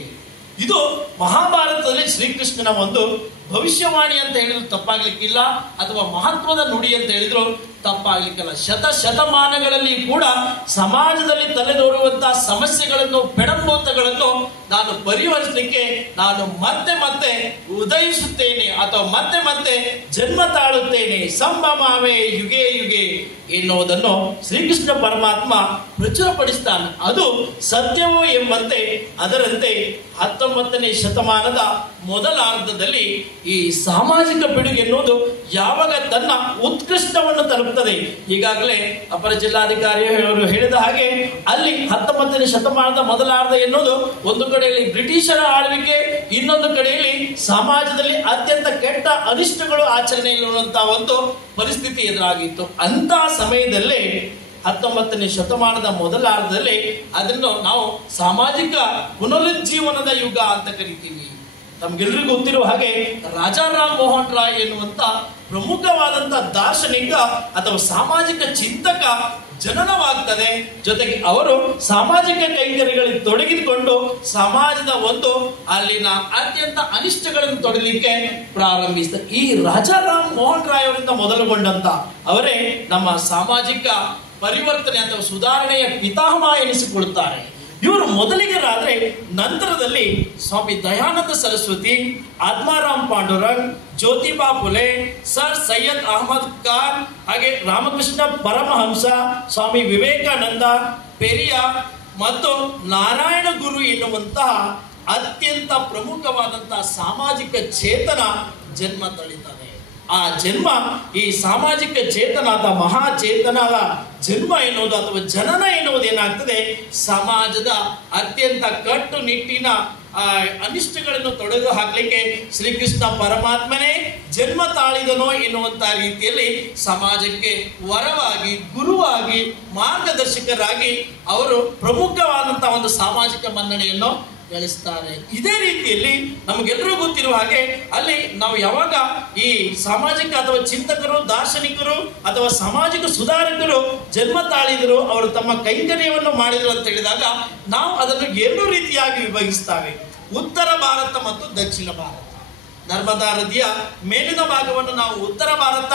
ಇದು ಮಹಾಭಾರತದಲ್ಲಿ ಶ್ರೀಕೃಷ್ಣನ ಒಂದು ಭವಿಷ್ಯವಾಣಿ ಅಂತ ಹೇಳಿದ್ರು ತಪ್ಪಾಗ್ಲಿಕ್ಕಿಲ್ಲ, ಅಥವಾ ಮಹತ್ವದ ನುಡಿ ಅಂತ ಹೇಳಿದ್ರು ತಪ್ಪಾಗ್ಲಿಕ್ಕಿಲ್ಲ. ಶತಮಾನಗಳಲ್ಲಿ ಕೂಡ ಸಮಾಜದಲ್ಲಿ ತಲೆದೋರುವಂತಹ ಸಮಸ್ಯೆಗಳನ್ನು, ಪೆಡಂಬೋತಗಳನ್ನು ನಾನು ಪರಿಹರಿಸಲಿಕ್ಕೆ ನಾನು ಮತ್ತೆ ಉದಯಿಸುತ್ತೇನೆ ಅಥವಾ ಮತ್ತೆ ಜನ್ಮ ತಾಳುತ್ತೇನೆ, ಸಂಭವಾಮೇ ಯುಗೆ ಯುಗೆ ಎನ್ನುವುದನ್ನು ಶ್ರೀಕೃಷ್ಣ ಪರಮಾತ್ಮ ಪ್ರಚುರಪಡಿಸ್ತಾನೆ. ಅದು ಸತ್ಯವೋ ಎಂಬಂತೆ ಅದರಂತೆ 19ನೇ ಶತಮಾನದ ಮೊದಲಾರ್ಧದಲ್ಲಿ ಈ ಸಾಮಾಜಿಕ ಪಿಡುಗು ಎನ್ನುವುದು ಯಾವಾಗ ತನ್ನ ಉತ್ಕೃಷ್ಟವನ್ನು ತಲುಪುತ್ತದೆ. ಈಗಾಗಲೇ ಅಪರ ಜಿಲ್ಲಾಧಿಕಾರಿ ಅವರು ಹೇಳಿದ ಹಾಗೆ ಅಲ್ಲಿ 19ನೇ ಶತಮಾನದ ಮೊದಲಾರ್ಧ ಎನ್ನುವುದು ಒಂದು ಕಡೆಯಲ್ಲಿ ಬ್ರಿಟಿಷರ ಆಳ್ವಿಕೆ, ಇನ್ನೊಂದು ಕಡೆಯಲ್ಲಿ ಸಮಾಜದಲ್ಲಿ ಅತ್ಯಂತ ಕೆಟ್ಟ ಅನಿಷ್ಟಗಳು ಆಚರಣೆಯಲ್ಲಿರುವಂತಹ ಒಂದು ಪರಿಸ್ಥಿತಿ ಎದುರಾಗಿತ್ತು. ಅಂತಹ ಸಮಯದಲ್ಲೇ 19ನೇ ಶತಮಾನದ ಮೊದಲಾರ್ಧದಲ್ಲಿ ಅದನ್ನು ನಾವು ಸಾಮಾಜಿಕ ಪುನರುಜ್ಜೀವನದ ಯುಗ ಅಂತ ಕರಿತೀವಿ. ನಮ್ಗೆಲ್ರಿಗೂ ಗೊತ್ತಿರುವ ಹಾಗೆ ರಾಜಾರಾಮ್ ಮೋಹನ್ ರಾಯ್ ಎನ್ನುವಂತ ಪ್ರಮುಖವಾದಂತಹ ದಾರ್ಶನಿಕ ಅಥವಾ ಸಾಮಾಜಿಕ ಚಿಂತಕ ಜನನವಾಗ್ತದೆ. ಜೊತೆಗೆ ಅವರು ಸಾಮಾಜಿಕ ಕೈಂಕರ್ಯಗಳಲ್ಲಿ ತೊಡಗಿಕೊಂಡು ಸಮಾಜದ ಒಂದು ಅಲ್ಲಿನ ಅತ್ಯಂತ ಅನಿಷ್ಟಗಳನ್ನು ತೊಡಲಿಕ್ಕೆ ಪ್ರಾರಂಭಿಸಿದ ಈ ರಾಜಾರಾಮ್ ಮೋಹನ್ ರಾಯ್ ಅವರಿಂದ ಮೊದಲುಗೊಂಡಂತ ಅವರೇ ನಮ್ಮ ಸಾಮಾಜಿಕ ಪರಿವರ್ತನೆ ಅಥವಾ ಸುಧಾರಣೆಯ ಪಿತಾಮಹ ಎನಿಸಿಕೊಳ್ಳುತ್ತಾರೆ. ಇವರು ಮೊದಲಿಗರಾದ್ರೆ ನಂತರದಲ್ಲಿ ಸ್ವಾಮಿ ದಯಾನಂದ ಸರಸ್ವತಿ, ಆತ್ಮಾರಾಮ್ ಪಾಂಡುರಂಗ್, ಜ್ಯೋತಿಬಾ ಫುಲೆ, ಸರ್ ಸೈಯದ್ ಅಹಮದ್ ಖಾನ್, ಹಾಗೆ ರಾಮಕೃಷ್ಣ ಪರಮಹಂಸ, ಸ್ವಾಮಿ ವಿವೇಕಾನಂದ, ಪೆರಿಯಾರ್ ಮತ್ತು ನಾರಾಯಣ ಗುರು ಎನ್ನುವಂತಹ ಅತ್ಯಂತ ಪ್ರಮುಖವಾದಂತಹ ಸಾಮಾಜಿಕ ಚೇತನ ಜನ್ಮ ತಳಿತಾರೆ. ಆ ಜನ್ಮ ಈ ಸಾಮಾಜಿಕ ಚೇತನ ಅಥವಾ ಮಹಾಚೇತನದ ಜನ್ಮ ಎನ್ನುವುದು ಅಥವಾ ಜನನ ಎನ್ನುವುದು ಏನಾಗ್ತದೆ, ಸಮಾಜದ ಅತ್ಯಂತ ಕಟ್ಟುನಿಟ್ಟಿನ ಅನಿಷ್ಟಗಳನ್ನು ತೊಡೆದು ಹಾಕಲಿಕ್ಕೆ ಶ್ರೀಕೃಷ್ಣ ಪರಮಾತ್ಮನೇ ಜನ್ಮ ತಾಳಿದನೋ ಎನ್ನುವಂತಹ ರೀತಿಯಲ್ಲಿ ಸಮಾಜಕ್ಕೆ ವರವಾಗಿ, ಗುರುವಾಗಿ, ಮಾರ್ಗದರ್ಶಕರಾಗಿ ಅವರು ಪ್ರಮುಖವಾದಂತಹ ಒಂದು ಸಾಮಾಜಿಕ ಮನ್ನಣೆಯನ್ನು ಗಳಿಸ್ತಾರೆ. ಇದೇ ರೀತಿಯಲ್ಲಿ ನಮಗೆಲ್ಲರೂ ಗೊತ್ತಿರುವ ಹಾಗೆ ಅಲ್ಲಿ ನಾವು ಯಾವಾಗ ಈ ಸಾಮಾಜಿಕ ಅಥವಾ ಚಿಂತಕರು, ದಾರ್ಶನಿಕರು ಅಥವಾ ಸಾಮಾಜಿಕ ಸುಧಾರಕರು ಜನ್ಮ ತಾಳಿದರು, ಅವರು ತಮ್ಮ ಕೈಂಕರ್ಯವನ್ನು ಮಾಡಿದರು ಅಂತ ಹೇಳಿದಾಗ ನಾವು ಅದನ್ನು ಎರಡು ರೀತಿಯಾಗಿ ವಿಭಜಿಸ್ತೇವೆ. ಉತ್ತರ ಭಾರತ ಮತ್ತು ದಕ್ಷಿಣ ಭಾರತ. ನರ್ಮದಾ ನದಿಯ ಮೇಲಿನ ಭಾಗವನ್ನು ನಾವು ಉತ್ತರ ಭಾರತ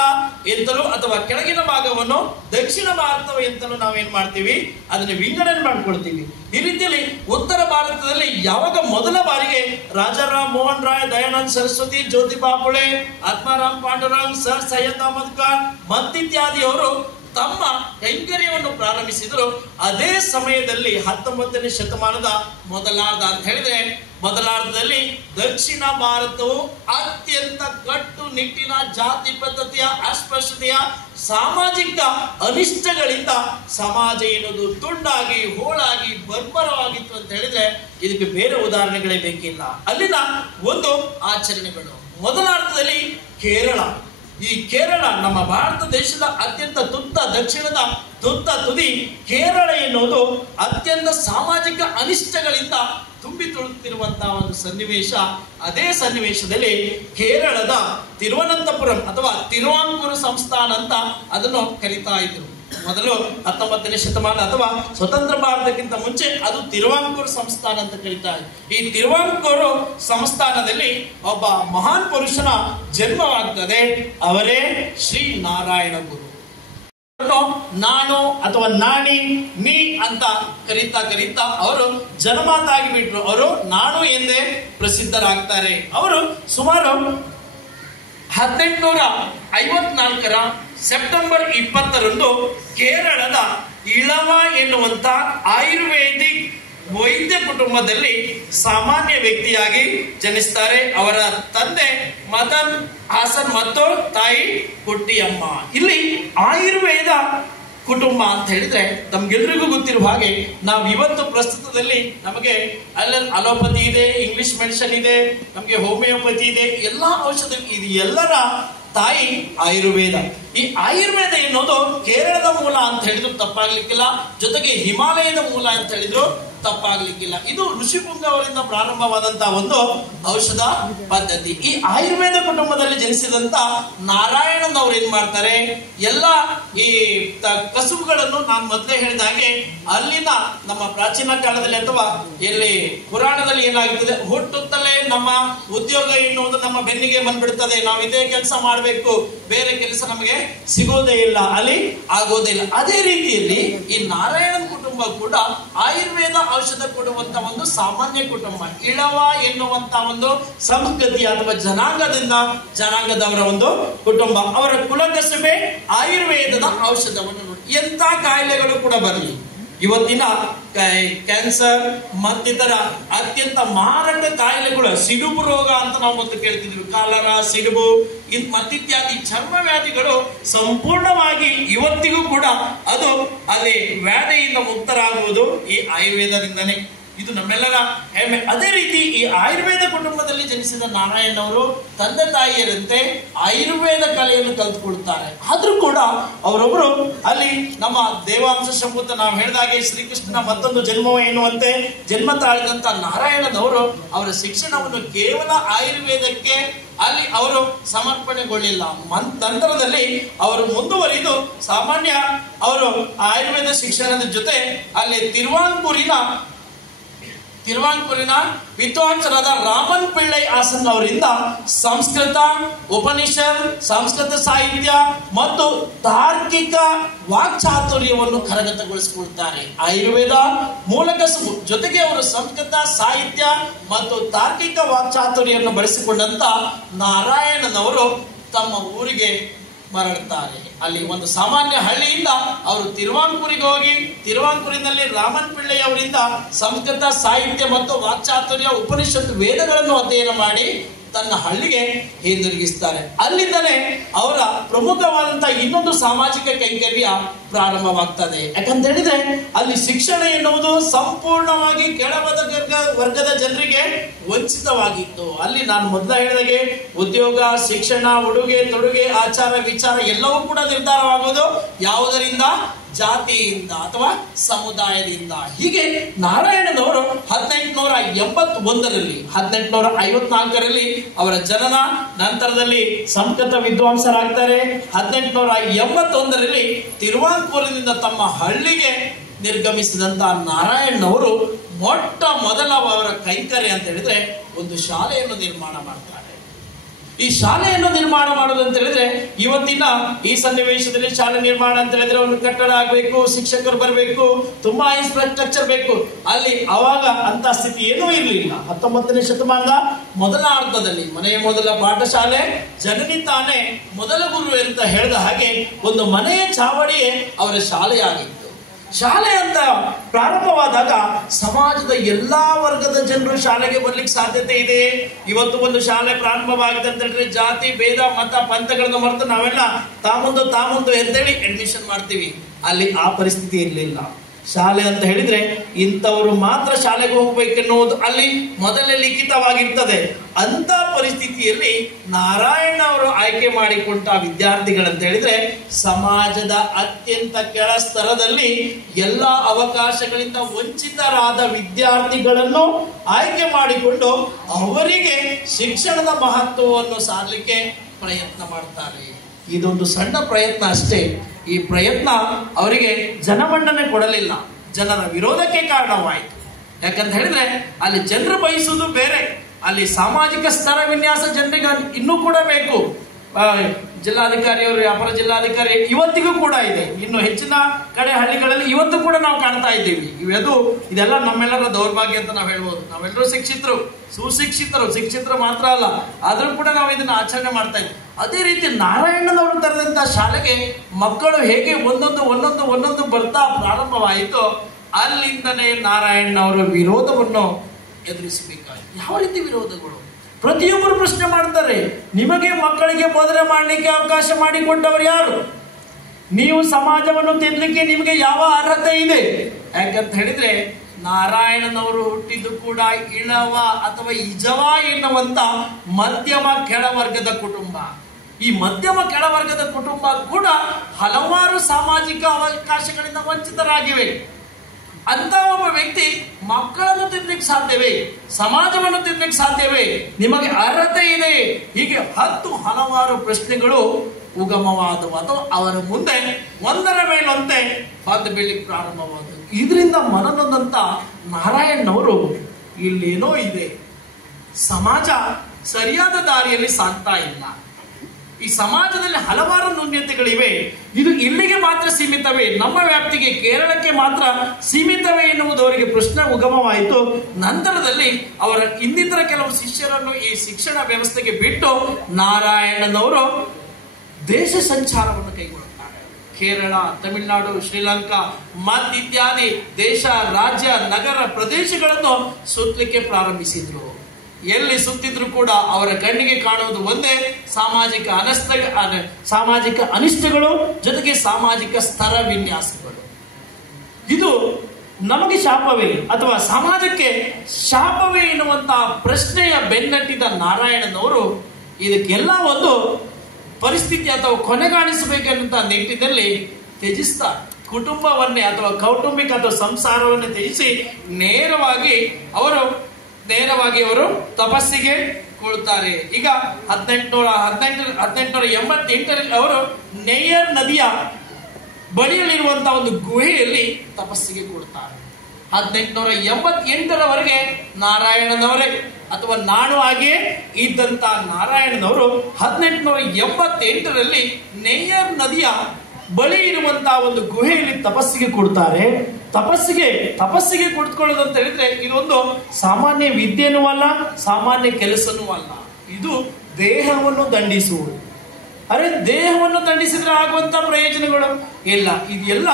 ಎಂತಲೂ ಅಥವಾ ಕೆಳಗಿನ ಭಾಗವನ್ನು ದಕ್ಷಿಣ ಭಾರತ ಎಂತಲೂ ನಾವೇನ್ ಮಾಡ್ತೀವಿ, ಅದನ್ನು ವಿಂಗಡಣೆ ಮಾಡ್ಕೊಳ್ತೀವಿ. ಈ ರೀತಿಯಲ್ಲಿ ಉತ್ತರ ಭಾರತದಲ್ಲಿ ಯಾವಾಗ ಮೊದಲ ಬಾರಿಗೆ ರಾಜಾರಾಮ್ ಮೋಹನ್ ರಾಯ್, ದಯಾನಂದ ಸರಸ್ವತಿ, ಜ್ಯೋತಿಬಾ ಫುಲೆ, ಆತ್ಮಾರಾಮ್ ಪಾಂಡುರಂಗ್, ಸರ್ ಸೈಯದ್ ಅಹಮದ್ ಖಾನ್ ಮತ್ತಿತ್ಯಾದಿಯವರು ತಮ್ಮ ಕೈಂಕರ್ಯವನ್ನು ಪ್ರಾರಂಭಿಸಿದರು, ಅದೇ ಸಮಯದಲ್ಲಿ 19ನೇ ಶತಮಾನದ ಮೊದಲಾರ್ಧ ಅಂತ ಹೇಳಿದ್ರೆ ಮೊದಲಾರ್ಧದಲ್ಲಿ ದಕ್ಷಿಣ ಭಾರತವು ಅತ್ಯಂತ ಕಟ್ಟುನಿಟ್ಟಿನ ಜಾತಿ ಪದ್ಧತಿಯ, ಅಸ್ಪೃಶ್ಯತೆಯ, ಸಾಮಾಜಿಕ ಅನಿಷ್ಟಗಳಿಂದ ಸಮಾಜ ಎನ್ನುವುದು ತುಂಡಾಗಿ, ಹೋಳಾಗಿ, ಬರ್ಬರವಾಗಿತ್ತು ಅಂತ ಹೇಳಿದ್ರೆ ಇದಕ್ಕೆ ಬೇರೆ ಉದಾಹರಣೆಗಳೇ ಬೇಕಿಲ್ಲ. ಅಲ್ಲಿನ ಒಂದು ಆಚರಣೆಗಳು ಮೊದಲಾರ್ಧದಲ್ಲಿ ಕೇರಳ. ಈ ಕೇರಳ ನಮ್ಮ ಭಾರತ ದೇಶದ ಅತ್ಯಂತ ದಕ್ಷಿಣದ ತುದಿ ಕೇರಳ ಎನ್ನುವುದು ಅತ್ಯಂತ ಸಾಮಾಜಿಕ ಅನಿಷ್ಟಗಳಿಂದ ತುಂಬಿ ತುಳುತ್ತಿರುವಂತಹ ಒಂದು ಸನ್ನಿವೇಶ. ಅದೇ ಸನ್ನಿವೇಶದಲ್ಲಿ ಕೇರಳದ ತಿರುವನಂತಪುರಂ ಅಥವಾ ತಿರುವಾಂಕೂರು ಸಂಸ್ಥಾನ ಅಂತ ಅದನ್ನು ಕರೀತಾ ಇದ್ರು. ಮೊದಲು 19ನೇ ಶತಮಾನ ಅಥವಾ ಸ್ವತಂತ್ರ ಭಾರತಕ್ಕಿಂತ ಮುಂಚೆ ಅದು ತಿರುವಾಂಕೂರು ಸಂಸ್ಥಾನ ಅಂತ ಕರೀತಾರೆ. ಈ ತಿರುವಾಂಕೂರು ಸಂಸ್ಥಾನದಲ್ಲಿ ಒಬ್ಬ ಮಹಾನ್ ಪುರುಷನ ಜನ್ಮವಾಗ್ತದೆ. ಅವರೇ ಶ್ರೀ ನಾರಾಯಣ ಗುರು. ನಾನು ಅಥವಾ ನಾಣಿ, ನೀ ಅಂತ ಕರೀತಾ ಅವರು ಜನಮಾತಾಗಿ ಬಿಟ್ರು. ಅವರು ನಾನು ಎಂದೇ ಪ್ರಸಿದ್ಧರಾಗ್ತಾರೆ. ಅವರು ಸುಮಾರು 1854ರ ಸೆಪ್ಟೆಂಬರ್ 20ರಂದು ಕೇರಳದ ಇಳವ ಎನ್ನುವಂತ ಆಯುರ್ವೇದಿಕ್ ವೈದ್ಯ ಕುಟುಂಬದಲ್ಲಿ ಸಾಮಾನ್ಯ ವ್ಯಕ್ತಿಯಾಗಿ ಜನಿಸ್ತಾರೆ. ಅವರ ತಂದೆ ಮದನ್ ಹಾಸನ್ ಮತ್ತು ತಾಯಿ ಕುಟ್ಟಿಯಮ್ಮ. ಇಲ್ಲಿ ಆಯುರ್ವೇದ ಕುಟುಂಬ ಅಂತ ಹೇಳಿದ್ರೆ ನಮ್ಗೆಲ್ರಿಗೂ ಗೊತ್ತಿರುವ ಹಾಗೆ ನಾವು ಇವತ್ತು ಪ್ರಸ್ತುತದಲ್ಲಿ ನಮಗೆ ಅಲೋಪತಿ ಇದೆ, ಇಂಗ್ಲಿಷ್ ಮೆಡಿಸಿನ್ ಇದೆ, ನಮಗೆ ಹೋಮಿಯೋಪತಿ ಇದೆ, ಎಲ್ಲಾ ಔಷಧ ಇದು ಎಲ್ಲರ ತಾಯಿ ಆಯುರ್ವೇದ. ಈ ಆಯುರ್ವೇದ ಎನ್ನುವುದು ಕೇರಳದ ಮೂಲ ಅಂತ ಹೇಳಿದ್ರು ತಪ್ಪಾಗ್ಲಿಕ್ಕಿಲ್ಲ, ಜೊತೆಗೆ ಹಿಮಾಲಯದ ಮೂಲ ಅಂತ ಹೇಳಿದ್ರು ತಪ್ಪಾಗ್ಲಿಕ್ಕಿಲ್ಲ. ಇದು ಋಷಿಪುಂಗ ಅವರಿಂದ ಪ್ರಾರಂಭವಾದಂತಹ ಒಂದು ಔಷಧ ಪದ್ಧತಿ. ಈ ಆಯುರ್ವೇದ ಕುಟುಂಬದಲ್ಲಿ ಜನಿಸಿದಂತ ನಾರಾಯಣನ್ ಅವ್ರು ಏನ್ ಮಾಡ್ತಾರೆ, ಎಲ್ಲ ಈ ಕಸುಬುಗಳನ್ನು ನಾನು ಮೊದಲೇ ಹೇಳಿದ ಹಾಗೆ ಅಲ್ಲಿನ ನಮ್ಮ ಪ್ರಾಚೀನ ಕಾಲದಲ್ಲಿ ಅಥವಾ ಎಲ್ಲಿ ಪುರಾಣದಲ್ಲಿ ಏನಾಗುತ್ತದೆ, ಹುಟ್ಟುತ್ತಲೇ ನಮ್ಮ ಉದ್ಯೋಗ ಎನ್ನುವುದು ನಮ್ಮ ಬೆನ್ನಿಗೆ ಬಂದ್ಬಿಡ್ತದೆ, ನಾವು ಇದೇ ಕೆಲಸ ಮಾಡಬೇಕು, ಬೇರೆ ಕೆಲಸ ನಮಗೆ ಸಿಗೋದೇ ಇಲ್ಲ, ಅಲ್ಲಿ ಆಗೋದೇ ಇಲ್ಲ. ಅದೇ ರೀತಿಯಲ್ಲಿ ಈ ನಾರಾಯಣನ್ ಕುಟುಂಬ ಕೂಡ ಆಯುರ್ವೇದ ಔಷಧ ಕೊಡುವಂತ ಒಂದು ಸಾಮಾನ್ಯ ಕುಟುಂಬ. ಇಳವ ಎನ್ನುವಂತ ಒಂದು ಸಂಸ್ಕೃತಿ ಅಥವಾ ಜನಾಂಗದವರ ಒಂದು ಕುಟುಂಬ. ಅವರ ಕುಲಕಸುಬೆ ಆಯುರ್ವೇದದ ಔಷಧವನ್ನು ನೋಡಿ. ಎಂತ ಕಾಯಿಲೆಗಳು ಕೂಡ ಬರಲಿ, ಇವತ್ತಿನ ಕ್ಯಾನ್ಸರ್ ಮತ್ತಿತರ ಅತ್ಯಂತ ಮಾರಕ ಕಾಯಿಲೆಗಳು, ಸಿಡುಬು ರೋಗ ಅಂತ ನಾವು ಮೊದಲು ಕೇಳ್ತಿದ್ವಿ, ಕಾಲರ, ಸಿಡುಬು ಮತ್ತಿತ್ಯಾದಿ ಚರ್ಮ ವ್ಯಾಧಿಗಳು ಸಂಪೂರ್ಣವಾಗಿ ಇವತ್ತಿಗೂ ಕೂಡ ಅದು ಅಲ್ಲಿ ವ್ಯಾಧಿಯಿಂದ ಮುಕ್ತರಾಗುವುದು ಈ ಆಯುರ್ವೇದದಿಂದನೇ. ಇದು ನಮ್ಮೆಲ್ಲರ ಹೆಮ್ಮೆ. ಅದೇ ರೀತಿ ಈ ಆಯುರ್ವೇದ ಕುಟುಂಬದಲ್ಲಿ ಜನಿಸಿದ ನಾರಾಯಣ್ ಅವರು ತಂದೆ ತಾಯಿಯರಂತೆ ಆಯುರ್ವೇದ ಕಲೆಯನ್ನು ಕಲಿತುಕೊಳ್ಳುತ್ತಾರೆ. ಆದ್ರೂ ಕೂಡ ಅವರೊಬ್ಬರು ಅಲ್ಲಿ ನಮ್ಮ ದೇವಾಂಶ ಸಂಭೂತ ನಾವು ಹೇಳಿದಾಗೆ ಶ್ರೀಕೃಷ್ಣನ ಮತ್ತೊಂದು ಜನ್ಮ ಎನ್ನುವಂತೆ ಜನ್ಮ ತಾಳಿದಂತ ನಾರಾಯಣನವರು ಅವರ ಶಿಕ್ಷಣವನ್ನು ಕೇವಲ ಆಯುರ್ವೇದಕ್ಕೆ ಅಲ್ಲಿ ಅವರು ಸಮರ್ಪಣೆಗೊಳ್ಳಿಲ್ಲ. ನಂತರದಲ್ಲಿ ಅವರು ಮುಂದುವರಿದು ಸಾಮಾನ್ಯ ಅವರು ಆಯುರ್ವೇದ ಶಿಕ್ಷಣದ ಜೊತೆ ಅಲ್ಲಿ ತಿರುವಾಂಕೂರಿನ ವಿದ್ವಾಂಸರಾದ ರಾಮನ್ ಪಿಳ್ಳೈ ಹಾಸನ್ ಅವರಿಂದ ಸಂಸ್ಕೃತ ಉಪನಿಷತ್, ಸಂಸ್ಕೃತ ಸಾಹಿತ್ಯ ಮತ್ತು ತಾರ್ಕಿಕ ವಾಕ್ಚಾತುರ್ಯವನ್ನು ಕರಗತಗೊಳಿಸಿಕೊಳ್ತಾರೆ. ಆಯುರ್ವೇದ ಮೂಲಕಸು ಜೊತೆಗೆ ಅವರು ಸಂಸ್ಕೃತ ಸಾಹಿತ್ಯ ಮತ್ತು ತಾರ್ಕಿಕ ವಾಕ್ಚಾತುರ್ಯವನ್ನು ಬಳಸಿಕೊಂಡಂತ ನಾರಾಯಣನವರು ತಮ್ಮ ಊರಿಗೆ ಮರಳುತ್ತಾರೆ. ಅಲ್ಲಿ ಒಂದು ಸಾಮಾನ್ಯ ಹಳ್ಳಿಯಿಂದ ಅವರು ತಿರುವಾಂಕೂರಿಗೆ ಹೋಗಿ ತಿರುವಾಂಕೂರಿನಲ್ಲಿ ರಾಮನ್ ಪಿಳ್ಳೈ ಅವರಿಂದ ಸಂಸ್ಕೃತ ಸಾಹಿತ್ಯ ಮತ್ತು ವಾಕ್ಚಾತುರ್ಯ, ಉಪನಿಷತ್, ವೇದಗಳನ್ನು ಅಧ್ಯಯನ ಮಾಡಿ ತನ್ನ ಹಳ್ಳಿಗೆ ಹಿಂದಿರುಗಿಸ್ತಾರೆ. ಅಲ್ಲಿಂದಲೇ ಅವರ ಪ್ರಮುಖವಾದಂತಹ ಇನ್ನೊಂದು ಸಾಮಾಜಿಕ ಕೈಂಕರ್ಯ ಪ್ರಾರಂಭವಾಗ್ತದೆ. ಯಾಕಂತ ಹೇಳಿದ್ರೆ ಅಲ್ಲಿ ಶಿಕ್ಷಣ ಎನ್ನುವುದು ಸಂಪೂರ್ಣವಾಗಿ ವರ್ಗದ ಜನರಿಗೆ ವಂಚಿತವಾಗಿತ್ತು. ಅಲ್ಲಿ ನಾನು ಮೊದಲ ಹೇಳಿದಾಗೆ ಉದ್ಯೋಗ, ಶಿಕ್ಷಣ, ಉಡುಗೆ ತೊಡುಗೆ, ಆಚಾರ ವಿಚಾರ ಎಲ್ಲವೂ ಕೂಡ ನಿರ್ಧಾರವಾಗುವುದು ಯಾವುದರಿಂದ? ಜಾತಿಯಿಂದ ಅಥವಾ ಸಮುದಾಯದಿಂದ. ಹೀಗೆ ನಾರಾಯಣನವರು 1881ರಲ್ಲಿ 1854ರಲ್ಲಿ ಅವರ ಜನನ, ನಂತರದಲ್ಲಿ ಸಂಸ್ಕೃತ ವಿದ್ವಾಂಸರಾಗ್ತಾರೆ. 1881ರಲ್ಲಿ ತಿರುವಾಂಕೂರಿನಿಂದ ತಮ್ಮ ಹಳ್ಳಿಗೆ ನಿರ್ಗಮಿಸಿದಂತ ನಾರಾಯಣನವರು ಮೊಟ್ಟ ಮೊದಲ ಅವರ ಕೈಂಕರ್ಯ ಅಂತ ಹೇಳಿದ್ರೆ ಒಂದು ಶಾಲೆಯನ್ನು ನಿರ್ಮಾಣ ಮಾಡ್ತಾರೆ. ಈ ಶಾಲೆಯನ್ನು ನಿರ್ಮಾಣ ಮಾಡೋದು ಅಂತ ಹೇಳಿದ್ರೆ ಇವತ್ತಿನ ಈ ಸನ್ನಿವೇಶದಲ್ಲಿ ಶಾಲೆ ನಿರ್ಮಾಣ ಅಂತ ಹೇಳಿದ್ರೆ ಒಂದು ಕಟ್ಟಡ ಆಗ್ಬೇಕು, ಶಿಕ್ಷಕರು ಬರಬೇಕು, ತುಂಬಾ ಇನ್ಫ್ರಾಸ್ಟ್ರಕ್ಚರ್ ಬೇಕು. ಅಲ್ಲಿ ಅವಾಗ ಅಂತ ಸ್ಥಿತಿ ಏನೂ ಇರಲಿಲ್ಲ. 19ನೇ ಶತಮಾನದ ಮೊದಲ ಅರ್ಧದಲ್ಲಿ ಮನೆಯ ಮೊದಲ ಪಾಠಶಾಲೆ, ಜನನಿ ತಾನೇ ಮೊದಲ ಗುರು ಅಂತ ಹೇಳಿದ ಹಾಗೆ ಒಂದು ಮನೆಯ ಚಾವಡಿಯೇ ಅವರ ಶಾಲೆಯಾಗಿತ್ತು. ಶಾಲೆ ಅಂತ ಪ್ರಾರಂಭವಾದಾಗ ಸಮಾಜದ ಎಲ್ಲಾ ವರ್ಗದ ಜನರು ಶಾಲೆಗೆ ಬರ್ಲಿಕ್ಕೆ ಸಾಧ್ಯತೆ ಇದೆ. ಇವತ್ತು ಒಂದು ಶಾಲೆ ಪ್ರಾರಂಭವಾಗಿದೆ ಅಂತ ಹೇಳಿದ್ರೆ ಜಾತಿ ಭೇದ ಮತ ಪಂಥಗಳನ್ನು ಮರೆತು ನಾವೆಲ್ಲ ತಾಮುಂದು ಅಂತೇಳಿ ಅಡ್ಮಿಷನ್ ಮಾಡ್ತೀವಿ. ಅಲ್ಲಿ ಆ ಪರಿಸ್ಥಿತಿ ಇರಲಿಲ್ಲ. ಶಾಲೆ ಅಂತ ಹೇಳಿದ್ರೆ ಇಂಥವರು ಮಾತ್ರ ಶಾಲೆಗೆ ಹೋಗ್ಬೇಕೆನ್ನುವುದು ಅಲ್ಲಿ ಮೊದಲೇ ಲಿಖಿತವಾಗಿರ್ತದೆ. ಅಂತ ಪರಿಸ್ಥಿತಿಯಲ್ಲಿ ನಾರಾಯಣ ಅವರು ಆಯ್ಕೆ ಮಾಡಿಕೊಂಡ ವಿದ್ಯಾರ್ಥಿಗಳಂತ ಹೇಳಿದ್ರೆ ಸಮಾಜದ ಅತ್ಯಂತ ಕೆಳ ಸ್ತರದಲ್ಲಿ ಎಲ್ಲ ಅವಕಾಶಗಳಿಂದ ವಂಚಿತರಾದ ವಿದ್ಯಾರ್ಥಿಗಳನ್ನು ಆಯ್ಕೆ ಮಾಡಿಕೊಂಡು ಅವರಿಗೆ ಶಿಕ್ಷಣದ ಮಹತ್ವವನ್ನು ಸಾರಲಿಕ್ಕೆ ಪ್ರಯತ್ನ ಮಾಡ್ತಾರೆ. ಇದೊಂದು ಸಣ್ಣ ಪ್ರಯತ್ನ ಅಷ್ಟೇ. ಈ ಪ್ರಯತ್ನ ಅವರಿಗೆ ಜನಮನ್ನಣೆ ಕೊಡಲಿಲ್ಲ, ಜನರ ವಿರೋಧಕ್ಕೆ ಕಾರಣವಾಯಿತು. ಯಾಕಂತ ಹೇಳಿದ್ರೆ ಅಲ್ಲಿ ಜನರು ಬಯಸುವುದು ಬೇರೆ, ಅಲ್ಲಿ ಸಾಮಾಜಿಕ ಸ್ತರ ವಿನ್ಯಾಸ ಜನರಿಗೆ ಇನ್ನೂ ಕೂಡ ಬೇಕು. ಜಿಲ್ಲಾಧಿಕಾರಿಯವರು, ಅಪರ ಜಿಲ್ಲಾಧಿಕಾರಿ ಇವತ್ತಿಗೂ ಕೂಡ ಇದೆ. ಇನ್ನು ಹೆಚ್ಚಿನ ಕಡೆ ಹಳ್ಳಿಗಳಲ್ಲಿ ಇವತ್ತು ಕೂಡ ನಾವು ಕಾಣ್ತಾ ಇದ್ದೀವಿ. ಇದೆಲ್ಲ ನಮ್ಮೆಲ್ಲರ ದೌರ್ಭಾಗ್ಯ ಅಂತ ನಾವು ಹೇಳ್ಬೋದು. ನಾವೆಲ್ಲರೂ ಶಿಕ್ಷಿತರು ಮಾತ್ರ ಅಲ್ಲ, ಆದ್ರೂ ಕೂಡ ನಾವು ಇದನ್ನ ಆಚರಣೆ ಮಾಡ್ತಾ ಇದ್ದೀವಿ. ಅದೇ ರೀತಿ ನಾರಾಯಣನವರು ತೆರೆದಂತ ಶಾಲೆಗೆ ಮಕ್ಕಳು ಹೇಗೆ ಒಂದೊಂದು ಬರ್ತಾ ಪ್ರಾರಂಭವಾಯಿತು, ಅಲ್ಲಿಂದನೇ ನಾರಾಯಣನವರ ವಿರೋಧವನ್ನು ಎದುರಿಸಬೇಕಾಯಿತು. ಯಾವ ರೀತಿ ವಿರೋಧಗಳು? ಪ್ರತಿಯೊಬ್ಬರು ಪ್ರಶ್ನೆ ಮಾಡ್ತಾರೆ, ನಿಮಗೆ ಮಕ್ಕಳಿಗೆ ಬೋಧನೆ ಮಾಡಲಿಕ್ಕೆ ಅವಕಾಶ ಮಾಡಿಕೊಟ್ಟವರು ಯಾರು? ನೀವು ಸಮಾಜವನ್ನು ತಿನ್ನಲಿಕ್ಕೆ ನಿಮಗೆ ಯಾವ ಅರ್ಹತೆ ಇದೆ? ಯಾಕಂತ ಹೇಳಿದ್ರೆ ನಾರಾಯಣನವರು ಹುಟ್ಟಿದ್ದು ಕೂಡ ಇಳವ ಅಥವಾ ಇಜವ ಎನ್ನುವಂತ ಮಧ್ಯಮ ಕೆಳವರ್ಗದ ಕುಟುಂಬ. ಈ ಮಧ್ಯಮ ಕೆಳವರ್ಗದ ಕುಟುಂಬ ಕೂಡ ಹಲವಾರು ಸಾಮಾಜಿಕ ಅವಕಾಶಗಳಿಂದ ವಂಚಿತರಾಗಿವೆ. ಅಂತ ಒಬ್ಬ ವ್ಯಕ್ತಿ ಮಕ್ಕಳನ್ನು ತಿನ್ನಲಿಕ್ಕೆ ಸಾಧ್ಯವೇ? ಸಮಾಜವನ್ನು ತಿನ್ನಲಿಕ್ಕೆ ಸಾಧ್ಯವೇ? ನಿಮಗೆ ಅರ್ಹತೆ ಇದೆ? ಹೀಗೆ ಹಲವಾರು ಪ್ರಶ್ನೆಗಳು ಉಗಮವಾದವು ಅಥವಾ ಅವರ ಮುಂದೆ ಒಂದರ ಮೇಲೊಂದೇ ಬಂದು ಬೀಳಲಿಕ್ಕೆ ಪ್ರಾರಂಭವಾದವು. ಇದರಿಂದ ಮನನೊಂದಂತ ನಾರಾಯಣನವರು ಇಲ್ಲೇನೋ ಇದೆ, ಸಮಾಜ ಸರಿಯಾದ ದಾರಿಯಲ್ಲಿ ಸಾಗ್ತಾ ಇಲ್ಲ, ಈ ಸಮಾಜದಲ್ಲಿ ಹಲವಾರು ನ್ಯೂನ್ಯತೆಗಳಿವೆ, ಇದು ಇಲ್ಲಿಗೆ ಮಾತ್ರ ಸೀಮಿತವೇ, ನಮ್ಮ ವ್ಯಾಪ್ತಿಗೆ ಕೇರಳಕ್ಕೆ ಮಾತ್ರ ಸೀಮಿತವೇ ಎನ್ನುವುದು ಅವರಿಗೆ ಪ್ರಶ್ನೆ ಉಗಮವಾಯಿತು. ನಂತರದಲ್ಲಿ ಅವರ ಇನ್ನಿತರ ಕೆಲವು ಶಿಷ್ಯರನ್ನು ಈ ಶಿಕ್ಷಣ ವ್ಯವಸ್ಥೆಗೆ ಬಿಟ್ಟು ನಾರಾಯಣನವರು ದೇಶ ಸಂಚಾರವನ್ನು ಕೈಗೊಳ್ಳುತ್ತಾರೆ. ಕೇರಳ, ತಮಿಳುನಾಡು, ಶ್ರೀಲಂಕಾ ಮತ್ತಿತ್ಯಾದಿ ದೇಶ, ರಾಜ್ಯ, ನಗರ ಪ್ರದೇಶಗಳನ್ನು ಸುತ್ತಲಿಕ್ಕೆ ಪ್ರಾರಂಭಿಸಿದ್ರು. ಎಲ್ಲಿ ಸುತ್ತಿದ್ರು ಕೂಡ ಅವರ ಕಣ್ಣಿಗೆ ಕಾಣುವುದು ಒಂದೇ, ಸಾಮಾಜಿಕ ಅನಿಷ್ಟಗಳು ಜೊತೆಗೆ ಸಾಮಾಜಿಕ ಸ್ತರ ವಿನ್ಯಾಸಗಳು. ಇದು ನಮಗೆ ಶಾಪವೇ ಅಥವಾ ಸಮಾಜಕ್ಕೆ ಶಾಪವೇ ಎನ್ನುವಂತಹ ಪ್ರಶ್ನೆಯ ಬೆನ್ನಟ್ಟಿದ ನಾರಾಯಣನವರು ಇದಕ್ಕೆಲ್ಲ ಒಂದು ಪರಿಸ್ಥಿತಿ ಅಥವಾ ಕೊನೆಗಾಣಿಸಬೇಕೆನ್ನುವಂತ ನಿಟ್ಟಿನಲ್ಲಿ ತ್ಯಜಿಸ್ತಾರೆ. ಕುಟುಂಬವನ್ನೇ ಅಥವಾ ಕೌಟುಂಬಿಕ ಅಥವಾ ಸಂಸಾರವನ್ನೇ ತ್ಯಜಿಸಿ ನೇರವಾಗಿ ಅವರು ತಪಸ್ಸಿಗೆ ಕೊಳ್ತಾರೆ. ಈಗ 1888ರಲ್ಲಿ ಅವರು ನೇಯರ್ ನದಿಯ ಬಳಿಯಲ್ಲಿರುವಂತಹ ಒಂದು ಗುಹೆಯಲ್ಲಿ ತಪಸ್ಸಿಗೆ ಕೊಡ್ತಾರೆ. 1888ರವರೆಗೆ ನಾರಾಯಣನವರೇ ಅಥವಾ ನಾನು ಹಾಗೆಯೇ ಇದ್ದಂತ ನಾರಾಯಣನವರು 1888ರಲ್ಲಿ ನೇಯರ್ ನದಿಯ ಬಳಿ ಇರುವಂತಹ ಒಂದು ಗುಹೆಯಲ್ಲಿ ತಪಸ್ಸಿಗೆ ಕೊಡ್ತಾರೆ. ತಪಸ್ಸಿಗೆ ಕುಳಿತುಕೊಳ್ಳೋದು ಅಂತ ಹೇಳಿದ್ರೆ ಇದೊಂದು ಸಾಮಾನ್ಯ ವಿದ್ಯೆನೂ ಅಲ್ಲ, ಸಾಮಾನ್ಯ ಕೆಲಸನೂ ಅಲ್ಲ. ಇದು ದೇಹವನ್ನು ದಂಡಿಸುವುದು. ದೇಹವನ್ನು ದಂಡಿಸಿದ್ರೆ ಆಗುವಂತ ಪ್ರಯೋಜನಗಳು ಇಲ್ಲ. ಇದೆಲ್ಲ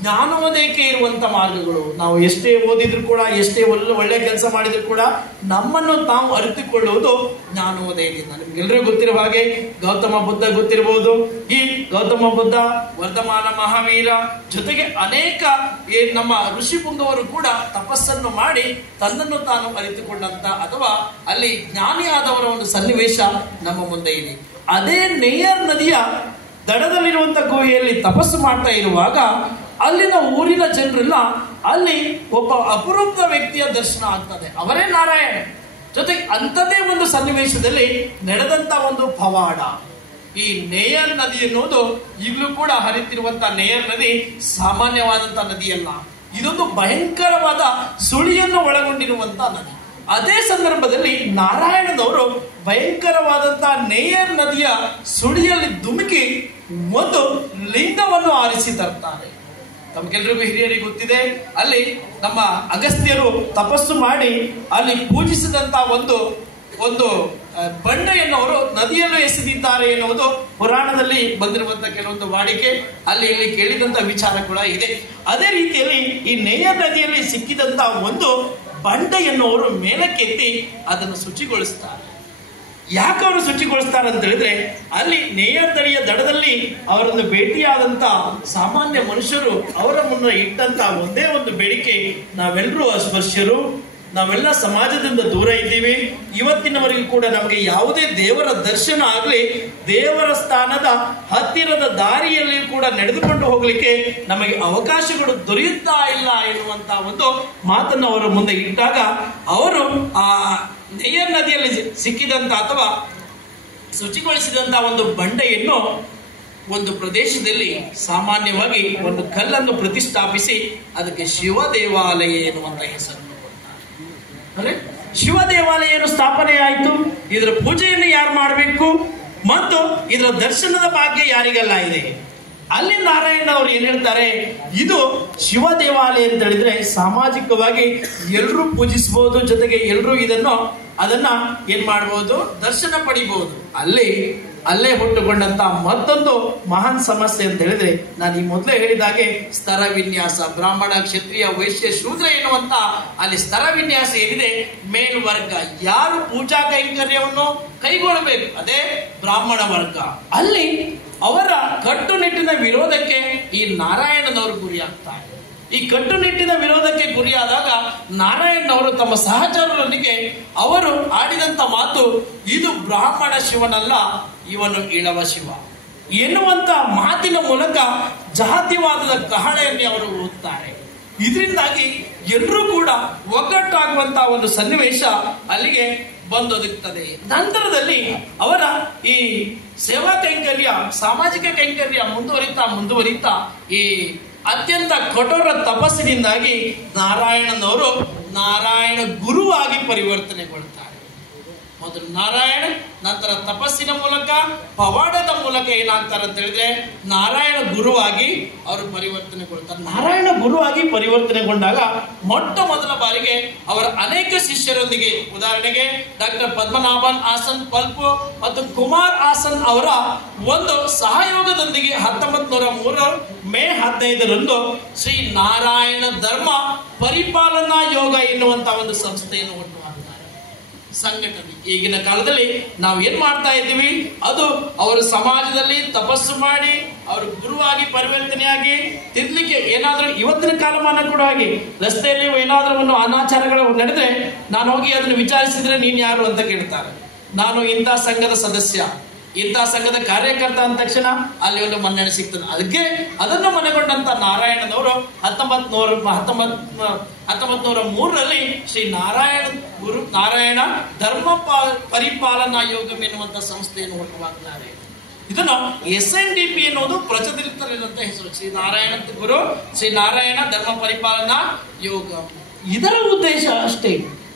ಜ್ಞಾನೋದಯಕ್ಕೆ ಇರುವಂತ ಮಾರ್ಗಗಳು. ನಾವು ಎಷ್ಟೇ ಓದಿದ್ರು ಕೂಡ, ಎಷ್ಟೇ ಒಳ್ಳೆ ಕೆಲಸ ಮಾಡಿದ್ರು ಕೂಡ ನಮ್ಮನ್ನು ತಾವು ಅರಿತುಕೊಳ್ಳುವುದು ಜ್ಞಾನೋದಯದಿಂದ. ನಿಮ್ಗೆಲ್ಲರಿಗೂ ಗೊತ್ತಿರೋ ಹಾಗೆ ಗೌತಮ ಬುದ್ಧ ಗೊತ್ತಿರಬಹುದು. ಈ ಗೌತಮ ಬುದ್ಧ, ವರ್ಧಮಾನ ಮಹಾವೀರ ಜೊತೆಗೆ ಅನೇಕ ನಮ್ಮ ಋಷಿ ಪುಂಗವರು ಕೂಡ ತಪಸ್ಸನ್ನು ಮಾಡಿ ತನ್ನನ್ನು ತಾನು ಅರಿತುಕೊಂಡಂತ ಅಥವಾ ಅಲ್ಲಿ ಜ್ಞಾನಿಯಾದವರ ಒಂದು ಸನ್ನಿವೇಶ ನಮ್ಮ ಮುಂದೆ ಇದೆ. ಅದೇ ನೇಯರ್ ನದಿಯ ದಡದಲ್ಲಿರುವಂತ ಗುಹೆಯಲ್ಲಿ ತಪಸ್ಸು ಮಾಡ್ತಾ ಇರುವಾಗ ಅಲ್ಲಿನ ಊರಿನ ಜನರೆಲ್ಲ ಅಲ್ಲಿ ಒಬ್ಬ ಅಪರೂಪದ ವ್ಯಕ್ತಿಯ ದರ್ಶನ ಆಗ್ತದೆ, ಅವರೇ ನಾರಾಯಣ. ಜೊತೆಗೆ ಅಂಥದ್ದೇ ಒಂದು ಸನ್ನಿವೇಶದಲ್ಲಿ ನಡೆದಂತ ಒಂದು ಪವಾಡ. ಈ ನೇಯರ್ ನದಿ ಎನ್ನುವುದು ಈಗಲೂ ಕೂಡ ಹರಿತಿರುವಂತ ನೇಯರ್ ನದಿ ಸಾಮಾನ್ಯವಾದಂತ ನದಿಯಲ್ಲ, ಇದೊಂದು ಭಯಂಕರವಾದ ಸುಳಿಯನ್ನು ಒಳಗೊಂಡಿರುವಂತ ನದಿ. ಅದೇ ಸಂದರ್ಭದಲ್ಲಿ ನಾರಾಯಣನವರು ಭಯಂಕರವಾದಂತ ನೇಯರ್ ನದಿಯ ಸುಳಿಯಲ್ಲಿ ಧುಮುಕಿ ಒಂದು ಲಿಂಗವನ್ನು ಆರಿಸಿ ತರ್ತಾರೆ. ತಮಗೆಲ್ಲರಿಗೂ ಹಿರಿಯರಿಗೆ ಗೊತ್ತಿದೆ, ಅಲ್ಲಿ ನಮ್ಮ ಅಗಸ್ತ್ಯರು ತಪಸ್ಸು ಮಾಡಿ ಅಲ್ಲಿ ಪೂಜಿಸಿದಂತ ಒಂದು ಬಂಡೆಯನ್ನು ಅವರು ನದಿಯಲ್ಲೂ ಎಸೆದಿದ್ದಾರೆ ಎನ್ನುವುದು ಪುರಾಣದಲ್ಲಿ ಬಂದಿರುವಂತಹ ಕೆಲವೊಂದು ವಾಡಿಕೆ, ಅಲ್ಲಿ ಇಲ್ಲಿ ಕೇಳಿದಂತ ವಿಚಾರ ಕೂಡ ಇದೆ. ಅದೇ ರೀತಿಯಲ್ಲಿ ಈ ನೇಯರ್ ನದಿಯಲ್ಲಿ ಸಿಕ್ಕಿದಂತ ಒಂದು ಬಂಡೆಯನ್ನು ಅವರು ಮೇಲಕ್ಕೆತ್ತಿ ಅದನ್ನು ಶುಚಿಗೊಳಿಸ್ತಾರೆ. ಯಾಕೆ ಅವರು ಶುಚಿಗೊಳಿಸ್ತಾರೆ ಅಂತ ಹೇಳಿದ್ರೆ, ಅಲ್ಲಿ ನೇಯರ್ ನದಿಯ ದಡದಲ್ಲಿ ಅವರನ್ನು ಭೇಟಿಯಾದಂತ ಸಾಮಾನ್ಯ ಮನುಷ್ಯರು ಅವರ ಮುನ್ನ ಇಟ್ಟಂತ ಒಂದೇ ಒಂದು ಬೇಡಿಕೆ, ನಾವೆಲ್ಲರೂ ಅಸ್ಪೃಶ್ಯರು, ನಾವೆಲ್ಲ ಸಮಾಜದಿಂದ ದೂರ ಇದ್ದೀವಿ, ಇವತ್ತಿನವರೆಗೂ ಕೂಡ ನಮಗೆ ಯಾವುದೇ ದೇವರ ದರ್ಶನ ಆಗಲಿ, ದೇವರ ಸ್ಥಾನದ ಹತ್ತಿರದ ದಾರಿಯಲ್ಲಿ ಕೂಡ ನಡೆದುಕೊಂಡು ಹೋಗ್ಲಿಕ್ಕೆ ನಮಗೆ ಅವಕಾಶಗಳು ದೊರೆಯುತ್ತಾ ಇಲ್ಲ ಎನ್ನುವಂತ ಒಂದು ಮಾತನ್ನು ಅವರ ಮುಂದೆ ಇಟ್ಟಾಗ, ಅವರು ಆ ನೇಯರ್ ನದಿಯಲ್ಲಿ ಸಿಕ್ಕಿದಂತ ಅಥವಾ ಶುಚಿಗೊಳಿಸಿದಂತ ಒಂದು ಬಂಡೆಯನ್ನು ಒಂದು ಪ್ರದೇಶದಲ್ಲಿ ಸಾಮಾನ್ಯವಾಗಿ ಒಂದು ಕಲ್ಲನ್ನು ಪ್ರತಿಷ್ಠಾಪಿಸಿ ಅದಕ್ಕೆ ಶಿವ ದೇವಾಲಯ ಎನ್ನುವಂತ ಹೆಸರು. ಶಿವ ದೇವಾಲಯ ಸ್ಥಾಪನೆ ಆಯಿತು. ಇದರ ಪೂಜೆಯನ್ನು ಯಾರು ಮಾಡಬೇಕು ಮತ್ತು ಇದರ ದರ್ಶನದ ಭಾಗ್ಯ ಯಾರಿಗೆಲ್ಲ ಇದೆ? ಅಲ್ಲಿ ನಾರಾಯಣ ಅವರು ಏನ್ ಹೇಳ್ತಾರೆ, ಇದು ಶಿವ ದೇವಾಲಯ ಅಂತ ಹೇಳಿದ್ರೆ ಸಾಮಾಜಿಕವಾಗಿ ಎಲ್ಲರೂ ಪೂಜಿಸಬಹುದು, ಜೊತೆಗೆ ಎಲ್ಲರೂ ಅದನ್ನ ಏನ್ ಮಾಡಬಹುದು, ದರ್ಶನ ಪಡಿಬಹುದು. ಅಲ್ಲೇ ಹುಟ್ಟುಕೊಂಡಂತ ಮತ್ತೊಂದು ಮಹಾನ್ ಸಮಸ್ಯೆ ಅಂತ ಹೇಳಿದ್ರೆ, ನಾನು ಈ ಮೊದಲೇ ಹೇಳಿದಾಗೆ ಸ್ತರ ವಿನ್ಯಾಸ, ಬ್ರಾಹ್ಮಣ, ಕ್ಷತ್ರಿಯ, ವೈಶ್ಯ, ಶೂದ್ರ ಎನ್ನುವಂತ ಅಲ್ಲಿ ಸ್ತರ ವಿನ್ಯಾಸ ಏನಿದೆ, ಮೇಲ್ವರ್ಗ ಯಾರು ಪೂಜಾ ಕೈಂಕರ್ಯವನ್ನು ಕೈಗೊಳ್ಳಬೇಕು ಅದೇ ಬ್ರಾಹ್ಮಣ ವರ್ಗ. ಅಲ್ಲಿ ಅವರ ಕಟ್ಟುನಿಟ್ಟಿನ ವಿರೋಧಕ್ಕೆ ಈ ನಾರಾಯಣನವರು ಗುರಿಯಾಗ್ತಾರೆ. ಈ ಕಟ್ಟುನಿಟ್ಟಿನ ವಿರೋಧಕ್ಕೆ ಗುರಿಯಾದಾಗ ನಾರಾಯಣನವರು ತಮ್ಮ ಸಹಚರರೊಂದಿಗೆ ಅವರು ಆಡಿದಂತ ಮಾತು, ಇದು ಬ್ರಾಹ್ಮಣ ಶಿವನಲ್ಲ, ಇವನು ಇಳವ ಶಿವ ಎನ್ನುವಂತ ಮಾತಿನ ಮೂಲಕ ಜಾತಿವಾದದ ಕಹಳೆಯನ್ನು ಅವರು ಓದ್ತಾರೆ. ಇದರಿಂದಾಗಿ ಎಲ್ಲರೂ ಕೂಡ ಒಗ್ಗಟ್ಟಾಗುವಂತಹ ಒಂದು ಸನ್ನಿವೇಶ ಅಲ್ಲಿಗೆ ಬಂದೊದಗುತ್ತದೆ. ನಂತರದಲ್ಲಿ ಅವರ ಈ ಸೇವಾ ಕೈಂಕರ್ಯ, ಸಾಮಾಜಿಕ ಕೈಂಕರ್ಯ ಮುಂದುವರಿತಾ ಈ ಅತ್ಯಂತ ಕಠೋರ ತಪಸ್ಸಿನಿಂದಾಗಿ ನಾರಾಯಣನವರು ನಾರಾಯಣ ಗುರುವಾಗಿ ಪರಿವರ್ತನೆಗೊಳ್ತಾರೆ. ಮೊದಲು ನಾರಾಯಣ, ನಂತರ ತಪಸ್ಸಿನ ಮೂಲಕ, ಪವಾಡದ ಮೂಲಕ ಏನಾಗ್ತಾರೆ ಅಂತ ಹೇಳಿದ್ರೆ ನಾರಾಯಣ ಗುರುವಾಗಿ ಅವರು ಪರಿವರ್ತನೆಗೊಳ್ತಾರೆ. ನಾರಾಯಣ ಗುರುವಾಗಿ ಪರಿವರ್ತನೆಗೊಂಡಾಗ ಮೊಟ್ಟ ಮೊದಲ ಬಾರಿಗೆ ಅವರ ಅನೇಕ ಶಿಷ್ಯರೊಂದಿಗೆ, ಉದಾಹರಣೆಗೆ ಡಾಕ್ಟರ್ ಪದ್ಮನಾಭನ್ ಆಸನ್ ಪಲ್ಪು ಮತ್ತು ಕುಮಾರ್ ಆಸನ್ ಅವರ ಒಂದು ಸಹಯೋಗದೊಂದಿಗೆ 1903 ಮೇ 15ರಂದು ಶ್ರೀ ನಾರಾಯಣ ಧರ್ಮ ಪರಿಪಾಲನಾ ಯೋಗ ಎನ್ನುವಂತ ಒಂದು ಸಂಸ್ಥೆಯನ್ನು ಹುಟ್ಟು ಹಾಕ್ತಾರೆ, ಸಂಘಟನೆ. ಈಗಿನ ಕಾಲದಲ್ಲಿ ನಾವು ಏನ್ ಮಾಡ್ತಾ ಇದ್ದೀವಿ, ಅದು ಅವರು ಸಮಾಜದಲ್ಲಿ ತಪಸ್ಸು ಮಾಡಿ ಅವರು ಗುರುವಾಗಿ ಪರಿವರ್ತನೆಯಾಗಿ ತಿರ್ಲಿಕ್ಕೆ ಏನಾದ್ರೂ, ಇವತ್ತಿನ ಕಾಲಮಾನ ಕೂಡ ಹಾಗೆ, ರಸ್ತೆಯಲ್ಲಿ ಏನಾದ್ರೂ ಒಂದು ಅನಾಚಾರಗಳು ನಡೆದ್ರೆ ನಾನು ಹೋಗಿ ಅದನ್ನು ವಿಚಾರಿಸಿದ್ರೆ ನೀನ್ ಯಾರು ಅಂತ ಕೇಳ್ತಾರೆ. ನಾನು ಇಂಥ ಸಂಘದ ಸದಸ್ಯ, ಇಂಥ ಸಂಘದ ಕಾರ್ಯಕರ್ತ ಅಂದ ತಕ್ಷಣ ಅಲ್ಲಿ ಒಂದು ಮನ್ನಣೆ ಸಿಗ್ತದೆ. ಅದಕ್ಕೆ ಅದನ್ನು ಮನೆಗೊಂಡಂತ ನಾರಾಯಣನವರು 1903ರಲ್ಲಿ ಶ್ರೀ ನಾರಾಯಣ ಧರ್ಮ ಪರಿಪಾಲನಾ ಯೋಗ ಎನ್ನುವಂತ ಸಂಸ್ಥೆಯನ್ನು ಹುಟ್ಟುಹಾಕ್ತಾರೆ. ಇದನ್ನು SNDP ಎನ್ನುವುದು ಪ್ರಚಲಿತದಲ್ಲಿರುವಂತಹ ಹೆಸರು, ಶ್ರೀ ನಾರಾಯಣ ಗುರು, ಶ್ರೀ ನಾರಾಯಣ ಧರ್ಮ ಪರಿಪಾಲನಾ ಯೋಗ. ಇದರ ಉದ್ದೇಶ ಅಷ್ಟೇ,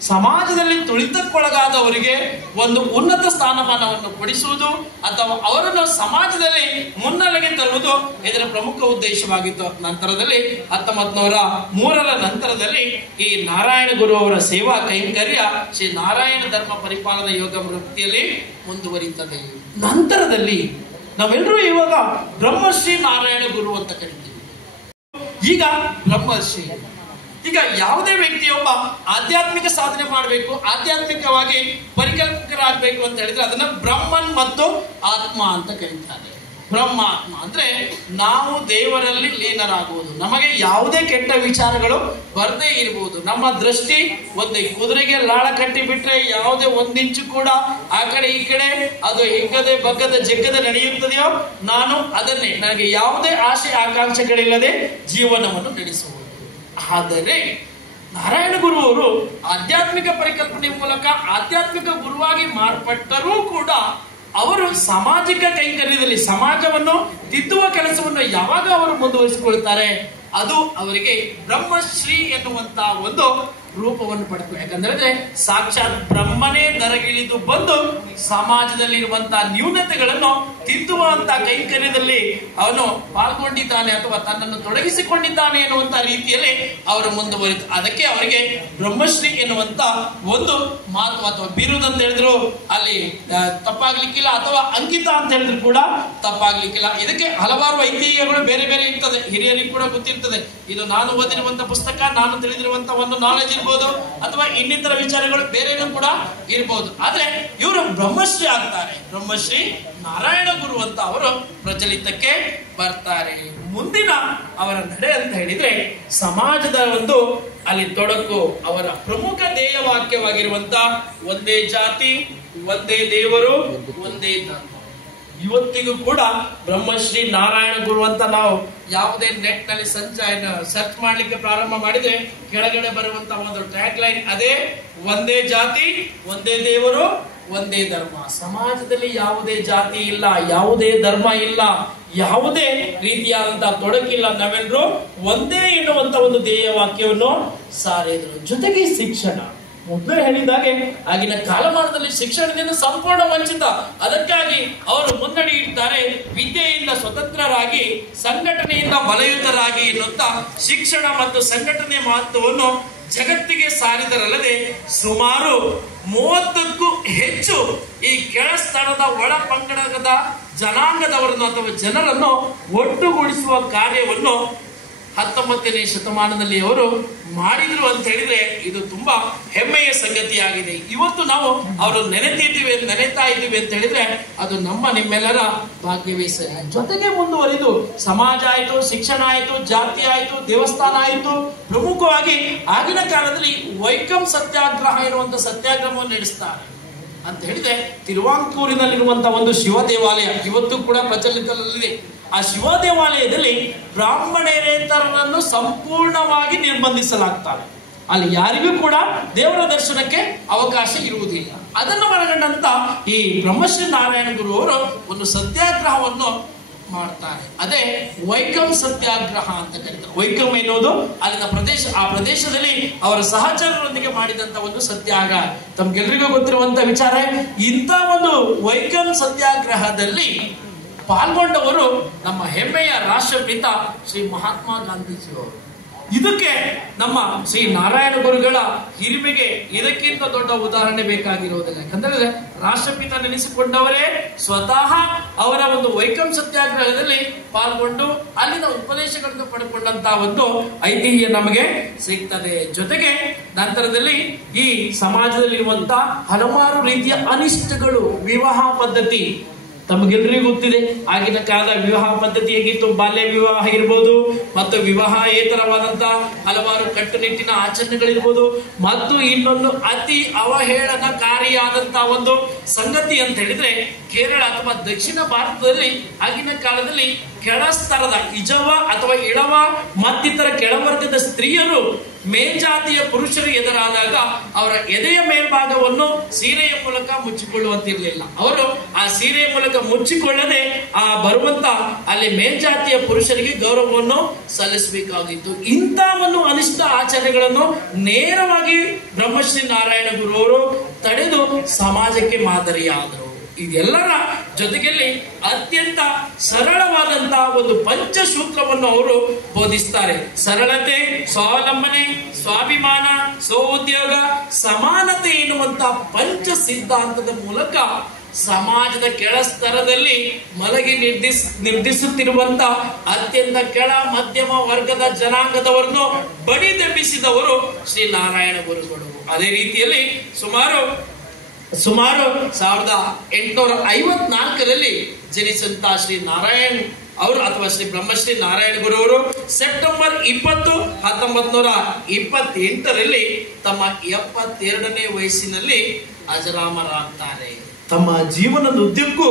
ಸಮಾಜದಲ್ಲಿ ತುಳಿತಕ್ಕೊಳಗಾದವರಿಗೆ ಒಂದು ಉನ್ನತ ಸ್ಥಾನಮಾನವನ್ನು ಕೊಡಿಸುವುದು ಅಥವಾ ಅವರನ್ನು ಸಮಾಜದಲ್ಲಿ ಮುನ್ನೆಲೆಗೆ ತರುವುದು ಇದರ ಪ್ರಮುಖ ಉದ್ದೇಶವಾಗಿತ್ತು. ನಂತರದಲ್ಲಿ 1903ರ ನಂತರದಲ್ಲಿ ಈ ನಾರಾಯಣ ಗುರು ಅವರ ಸೇವಾ ಕೈಂಕರ್ಯ ಶ್ರೀ ನಾರಾಯಣ ಧರ್ಮ ಪರಿಪಾಲನಾ ಯೋಗ ವೃತ್ತಿಯಲ್ಲಿ ಮುಂದುವರಿಯುತ್ತದೆ. ನಂತರದಲ್ಲಿ ನಾವೆಲ್ಲರೂ ಇವಾಗ ಬ್ರಹ್ಮಶ್ರೀ ನಾರಾಯಣ ಗುರು ಅಂತ ಕರಿತೀವಿ. ಈಗ ಬ್ರಹ್ಮಶ್ರೀ, ಈಗ ಯಾವುದೇ ವ್ಯಕ್ತಿಯೊಬ್ಬ ಆಧ್ಯಾತ್ಮಿಕ ಸಾಧನೆ ಮಾಡಬೇಕು, ಆಧ್ಯಾತ್ಮಿಕವಾಗಿ ಪರಿಕಲ್ಪಕರಾಗಬೇಕು ಅಂತ ಹೇಳಿದ್ರೆ ಅದನ್ನ ಬ್ರಹ್ಮನ್ ಮತ್ತು ಆತ್ಮ ಅಂತ ಕರೀತಾರೆ. ಬ್ರಹ್ಮಾತ್ಮ ಅಂದ್ರೆ ನಾವು ದೇವರಲ್ಲಿ ಲೀನರಾಗುವುದು. ನಮಗೆ ಯಾವುದೇ ಕೆಟ್ಟ ವಿಚಾರಗಳು ಬರದೇ ಇರಬಹುದು. ನಮ್ಮ ದೃಷ್ಟಿ ಒಂದೇ, ಕುದುರೆಗೆ ಲಾಳ ಕಟ್ಟಿ ಬಿಟ್ರೆ ಯಾವುದೇ ಒಂದಿಂಚು ಕೂಡ ಆ ಕಡೆ ಈ ಕಡೆ ಅದು ಹಿಗ್ಗದೆ ಬಗ್ಗದ ಜಗ್ಗದೆ ನಡೆಯುತ್ತದೆಯೋ, ನಾನು ಅದನ್ನೇ, ನನಗೆ ಯಾವುದೇ ಆಸೆ ಆಕಾಂಕ್ಷೆಗಳಿಲ್ಲದೆ ಜೀವನವನ್ನು ನಡೆಸುವುದು. ಆದರೆ ನಾರಾಯಣ ಗುರು ಅವರು ಆಧ್ಯಾತ್ಮಿಕ ಪರಿಕಲ್ಪನೆ ಮೂಲಕ ಆಧ್ಯಾತ್ಮಿಕ ಗುರುವಾಗಿ ಮಾರ್ಪಟ್ಟರೂ ಕೂಡ ಅವರು ಸಾಮಾಜಿಕ ಕೈಂಕರ್ಯದಲ್ಲಿ ಸಮಾಜವನ್ನು ತಿದ್ದುವ ಕೆಲಸವನ್ನು ಯಾವಾಗ ಅವರು ಮುಂದುವರಿಸಿಕೊಳ್ತಾರೆ, ಅದು ಅವರಿಗೆ ಬ್ರಹ್ಮಶ್ರೀ ಎನ್ನುವಂತ ಒಂದು ರೂಪವನ್ನು ಪಡೆದು, ಯಾಕಂದ್ರೆ ಸಾಕ್ಷಾತ್ ಬ್ರಹ್ಮನೇ ದರಗಿಳಿದು ಬಂದು ಸಮಾಜದಲ್ಲಿರುವಂತಹ ನ್ಯೂನತೆಗಳನ್ನು ತಿದ್ದುವಂತ ಕೈಂಕರ್ಯದಲ್ಲಿ ಅವನು ಪಾಲ್ಗೊಂಡಿದ್ದಾನೆ ಅಥವಾ ತನ್ನನ್ನು ತೊಡಗಿಸಿಕೊಂಡಿದ್ದಾನೆ ಎನ್ನುವಂತ ರೀತಿಯಲ್ಲಿ ಅವರು ಮುಂದುವರಿತು. ಅದಕ್ಕೆ ಅವರಿಗೆ ಬ್ರಹ್ಮಶ್ರೀ ಎನ್ನುವಂತ ಒಂದು ಮಾತು ಅಥವಾ ಬಿರುದು ಅಂತ ಹೇಳಿದ್ರು ಅಲ್ಲಿ ತಪ್ಪಾಗ್ಲಿಕ್ಕಿಲ್ಲ, ಅಥವಾ ಅಂಕಿತ ಅಂತ ಹೇಳಿದ್ರು ಕೂಡ ತಪ್ಪಾಗ್ಲಿಕ್ಕಿಲ್ಲ. ಇದಕ್ಕೆ ಹಲವಾರು ಐತಿಹ್ಯಗಳು ಬೇರೆ ಬೇರೆ ಇರ್ತದೆ, ಹಿರಿಯರಿಗೆ ಕೂಡ ಗೊತ್ತಿರ್ತದೆ. ಇದು ನಾನು ಓದಿರುವಂತ ಪುಸ್ತಕ, ನಾನು ತಿಳಿದಿರುವಂತ ಒಂದು ನಾಲೆಜ್ ಇರ್ಬೋದು, ಅಥವಾ ಇನ್ನಿತರ ವಿಚಾರಗಳು ಬೇರೆನೂ ಕೂಡ ಇರಬಹುದು. ಆದ್ರೆ ಇವರು ಬ್ರಹ್ಮಶ್ರೀ ಆಗ್ತಾರೆ. ಬ್ರಹ್ಮಶ್ರೀ ನಾರಾಯಣ ಗುರು ಅಂತ ಅವರು ಪ್ರಚಲಿತಕ್ಕೆ ಬರ್ತಾರೆ. ಮುಂದಿನ ಅವರ ನಡೆ ಅಂತ ಹೇಳಿದ್ರೆ ಸಮಾಜದ ಒಂದು ಅಲ್ಲಿ ತೊಡಕು, ಅವರ ಪ್ರಮುಖ ಧ್ಯೇಯ ವಾಕ್ಯವಾಗಿರುವಂತ ಒಂದೇ ಜಾತಿ, ಒಂದೇ ದೇವರು, ಒಂದೇ ಧರ್ಮ. ಇವತ್ತಿಗೂ ಕೂಡ ಬ್ರಹ್ಮಶ್ರೀ ನಾರಾಯಣ ಗುರು ಅಂತ ನಾವು ಯಾವುದೇ ನೆಟ್ ನಲ್ಲಿ ಸರ್ಚ್ ಮಾಡ್ಲಿಕ್ಕೆ ಪ್ರಾರಂಭ ಮಾಡಿದ್ರೆ ಕೆಳಗಡೆ ಬರುವಂತಹ ಒಂದು ಟ್ಯಾಗ್ ಲೈನ್ ಅದೇ, ಒಂದೇ ಜಾತಿ, ಒಂದೇ ದೇವರು, ಒಂದೇ ಧರ್ಮ. ಸಮಾಜದಲ್ಲಿ ಯಾವುದೇ ಜಾತಿ ಇಲ್ಲ, ಯಾವುದೇ ಧರ್ಮ ಇಲ್ಲ, ಯಾವುದೇ ರೀತಿಯಾದಂತಹ ತೊಡಕಿಲ್ಲ, ನಾವೆಲ್ಲರೂ ಒಂದೇ ಎನ್ನುವಂತ ಒಂದು ಧ್ಯೇಯ ವಾಕ್ಯವನ್ನು ಸಾರಿದ್ರು. ಜೊತೆಗೆ ಶಿಕ್ಷಣ, ಮೊದಲೇ ಹೇಳಿದಾಗೆ ಆಗಿನ ಕಾಲಮಾನದಲ್ಲಿ ಶಿಕ್ಷಣದಿಂದ ಸಂಪೂರ್ಣ ವಂಚಿತ. ಅದಕ್ಕಾಗಿ ಅವರು ಮುನ್ನಡೆ ಇಡ್ತಾರೆ, ವಿದ್ಯೆಯಿಂದ ಸ್ವತಂತ್ರರಾಗಿ ಸಂಘಟನೆಯಿಂದ ಬಲಯುತರಾಗಿ ಎನ್ನುತ್ತಾ ಶಿಕ್ಷಣ ಮತ್ತು ಸಂಘಟನೆ ಮಹತ್ವವನ್ನು ಜಗತ್ತಿಗೆ ಸಾರಿದರಲ್ಲದೆ ಸುಮಾರು 30ಕ್ಕೂ ಹೆಚ್ಚು ಈ ಕೆಳಸ್ಥಳದ ಒಳ ಪಂಗಡದ ಜನಾಂಗದವರನ್ನು ಅಥವಾ ಜನರನ್ನು ಒಟ್ಟುಗೂಡಿಸುವ ಕಾರ್ಯವನ್ನು 19ನೇ ಶತಮಾನದಲ್ಲಿ ಅವರು ಮಾಡಿದ್ರು ಅಂತ ಹೇಳಿದ್ರೆ ಇದು ತುಂಬಾ ಹೆಮ್ಮೆಯ ಸಂಗತಿಯಾಗಿದೆ. ಇವತ್ತು ನಾವು ಅವರು ನೆನೆತಾ ಇದ್ದೀವಿ ಅಂತ ಹೇಳಿದ್ರೆ ಅದು ನಿಮ್ಮೆಲ್ಲರ ಭಾಗ್ಯವೇ ಸರಿ. ಜೊತೆಗೆ ಮುಂದುವರಿದು ಸಮಾಜ ಆಯ್ತು, ಶಿಕ್ಷಣ ಆಯ್ತು, ಜಾತಿ ಆಯ್ತು, ದೇವಸ್ಥಾನ ಆಯ್ತು. ಪ್ರಮುಖವಾಗಿ ಆಗಿನ ಕಾಲದಲ್ಲಿ ವೈಕಂ ಸತ್ಯಾಗ್ರಹ ಎನ್ನುವಂತ ಸತ್ಯಾಗ್ರಹವನ್ನು ನಡೆಸ್ತಾರೆ ಅಂತ ಹೇಳಿದ್ರೆ ತಿರುವಾಂಕೂರಿನಲ್ಲಿರುವಂತಹ ಒಂದು ಶಿವ ದೇವಾಲಯ ಇವತ್ತು ಕೂಡ ಪ್ರಚಲಿತದಲ್ಲಿದೆ. ಆ ಶಿವ ದೇವಾಲಯದಲ್ಲಿ ಬ್ರಾಹ್ಮಣೇತರರನ್ನು ಸಂಪೂರ್ಣವಾಗಿ ನಿರ್ಬಂಧಿಸಲಾಗ್ತಾರೆ. ಅಲ್ಲಿ ಯಾರಿಗೂ ಕೂಡ ದೇವರ ದರ್ಶನಕ್ಕೆ ಅವಕಾಶ ಇರುವುದಿಲ್ಲ. ಅದನ್ನು ಮನಗಂಡಂತ ಈ ಬ್ರಹ್ಮಶ್ರೀ ನಾರಾಯಣ ಗುರು ಅವರು ಒಂದು ಸತ್ಯಾಗ್ರಹವನ್ನು ಮಾಡ್ತಾರೆ. ಅದೇ ವೈಕಂ ಸತ್ಯಾಗ್ರಹ ಅಂತ ಕರೀತಾರೆ. ವೈಕಂ ಎನ್ನುವುದು ಅಲ್ಲಿನ ಪ್ರದೇಶ, ಆ ಪ್ರದೇಶದಲ್ಲಿ ಅವರ ಸಹಚರರೊಂದಿಗೆ ಮಾಡಿದಂತ ಒಂದು ಸತ್ಯಾಗ್ರಹ. ತಮ್ಗೆಲ್ರಿಗೂ ಗೊತ್ತಿರುವಂತ ವಿಚಾರ. ಇಂಥ ಒಂದು ವೈಕಂ ಸತ್ಯಾಗ್ರಹದಲ್ಲಿ ಪಾಲ್ಗೊಂಡವರು ನಮ್ಮ ಹೆಮ್ಮೆಯ ರಾಷ್ಟ್ರಪಿತ ಶ್ರೀ ಮಹಾತ್ಮ ಗಾಂಧೀಜಿಯವರು. ಇದಕ್ಕೆ ನಮ್ಮ ಶ್ರೀ ನಾರಾಯಣ ಗುರುಗಳ ಹಿರಿಮೆಗೆ ಇದಕ್ಕಿಂತ ದೊಡ್ಡ ಉದಾಹರಣೆ ಬೇಕಾಗಿರುವುದಿಲ್ಲ. ಯಾಕಂದ್ರೆ ರಾಷ್ಟ್ರಪಿತ ನೆನೆಸಿಕೊಂಡವರೇ ಸ್ವತಃ ಅವರ ಒಂದು ವೈಕಂ ಸತ್ಯಾಗ್ರಹದಲ್ಲಿ ಪಾಲ್ಗೊಂಡು ಅಲ್ಲಿನ ಉಪದೇಶಗಳನ್ನು ಪಡೆದುಕೊಂಡಂತಹ ಒಂದು ಐತಿಹ್ಯ ನಮಗೆ ಸಿಗ್ತದೆ. ಜೊತೆಗೆ ನಂತರದಲ್ಲಿ ಈ ಸಮಾಜದಲ್ಲಿರುವಂತಹ ಹಲವಾರು ರೀತಿಯ ಅನಿಷ್ಟಗಳು, ವಿವಾಹ ಪದ್ಧತಿ ತಮಗೆಲ್ಲರಿಗೂ ಗೊತ್ತಿದೆ. ಆಗಿನ ಕಾಲದ ವಿವಾಹ ಪದ್ಧತಿ ಹೇಗಿತ್ತು, ಬಾಲ್ಯ ವಿವಾಹ ಇರ್ಬೋದು, ಮತ್ತು ವಿವಾಹೇತರವಾದಂತಹ ಹಲವಾರು ಕಟ್ಟುನಿಟ್ಟಿನ ಆಚರಣೆಗಳಿರ್ಬೋದು, ಮತ್ತು ಇನ್ನೊಂದು ಅತಿ ಅವಹೇಳನಕಾರಿಯಾದಂತಹ ಒಂದು ಸಂಗತಿ ಅಂತ ಹೇಳಿದ್ರೆ ಕೇರಳ ಅಥವಾ ದಕ್ಷಿಣ ಭಾರತದಲ್ಲಿ ಆಗಿನ ಕಾಲದಲ್ಲಿ ಕೆಳಸ್ತರದ ಇಜವ ಅಥವಾ ಇಳವ ಮತ್ತಿತರ ಕೆಳವರ್ಗದ ಸ್ತ್ರೀಯರು ಮೇಲ್ಜಾತಿಯ ಪುರುಷರು ಎದುರಾದಾಗ ಅವರ ಎದೆಯ ಮೇಲ್ಭಾಗವನ್ನು ಸೀರೆಯ ಮೂಲಕ ಮುಚ್ಚಿಕೊಳ್ಳುವಂತಿರಲಿಲ್ಲ. ಅವರು ಆ ಸೀರೆಯ ಮೂಲಕ ಮುಚ್ಚಿಕೊಳ್ಳದೆ ಆ ಬರುವಂತ ಅಲ್ಲಿ ಮೇಲ್ಜಾತಿಯ ಪುರುಷರಿಗೆ ಗೌರವವನ್ನು ಸಲ್ಲಿಸಬೇಕಾಗಿತ್ತು. ಇಂಥ ಒಂದು ಅನಿಷ್ಟ ಆಚರಣೆಗಳನ್ನು ನೇರವಾಗಿ ಬ್ರಹ್ಮಶ್ರೀ ನಾರಾಯಣ ಗುರು ಅವರು ತಡೆದು ಸಮಾಜಕ್ಕೆ ಮಾದರಿಯಾದರು. ಇದೆಲ್ಲರ ಜೊತೆಯಲ್ಲಿ ಅತ್ಯಂತ ಸರಳವಾದಂತಹ ಒಂದು ಪಂಚಸೂತ್ರವನ್ನು ಅವರು ಬೋಧಿಸ್ತಾರೆ. ಸರಳತೆ, ಸ್ವಾವಲಂಬನೆ, ಸ್ವಾಭಿಮಾನ, ಸ್ವಉದ್ಯೋಗ, ಸಮಾನತೆ ಎನ್ನುವಂತಹ ಪಂಚ ಸಿದ್ಧಾಂತದ ಮೂಲಕ ಸಮಾಜದ ಕೆಳ ಸ್ತರದಲ್ಲಿ ಮಲಗಿ ನಿರ್ದಿಸುತ್ತಿರುವಂತಹ ಅತ್ಯಂತ ಕೆಳ ಮಧ್ಯಮ ವರ್ಗದ ಜನಾಂಗದವರನ್ನು ಬಡಿದೆಬ್ಬಿಸಿದವರು ಶ್ರೀ ನಾರಾಯಣ ಗುರುಗಳು. ಅದೇ ರೀತಿಯಲ್ಲಿ ಸುಮಾರು ಸುಮಾರು 1854ರಲ್ಲಿ ಜನಿಸಿದಂತ ಶ್ರೀ ನಾರಾಯಣ್ ಅವರು ಅಥವಾ ಶ್ರೀ ಬ್ರಹ್ಮಶ್ರೀ ನಾರಾಯಣ ಗುರು ಅವರು ಸೆಪ್ಟೆಂಬರ್ 20, 1928ರಲ್ಲಿ ತಮ್ಮ 72ನೇ ವಯಸ್ಸಿನಲ್ಲಿ ಅಜರಾಮರಾಗ್ತಾರೆ. ತಮ್ಮ ಜೀವನದ ಉದ್ಯಕ್ಕೂ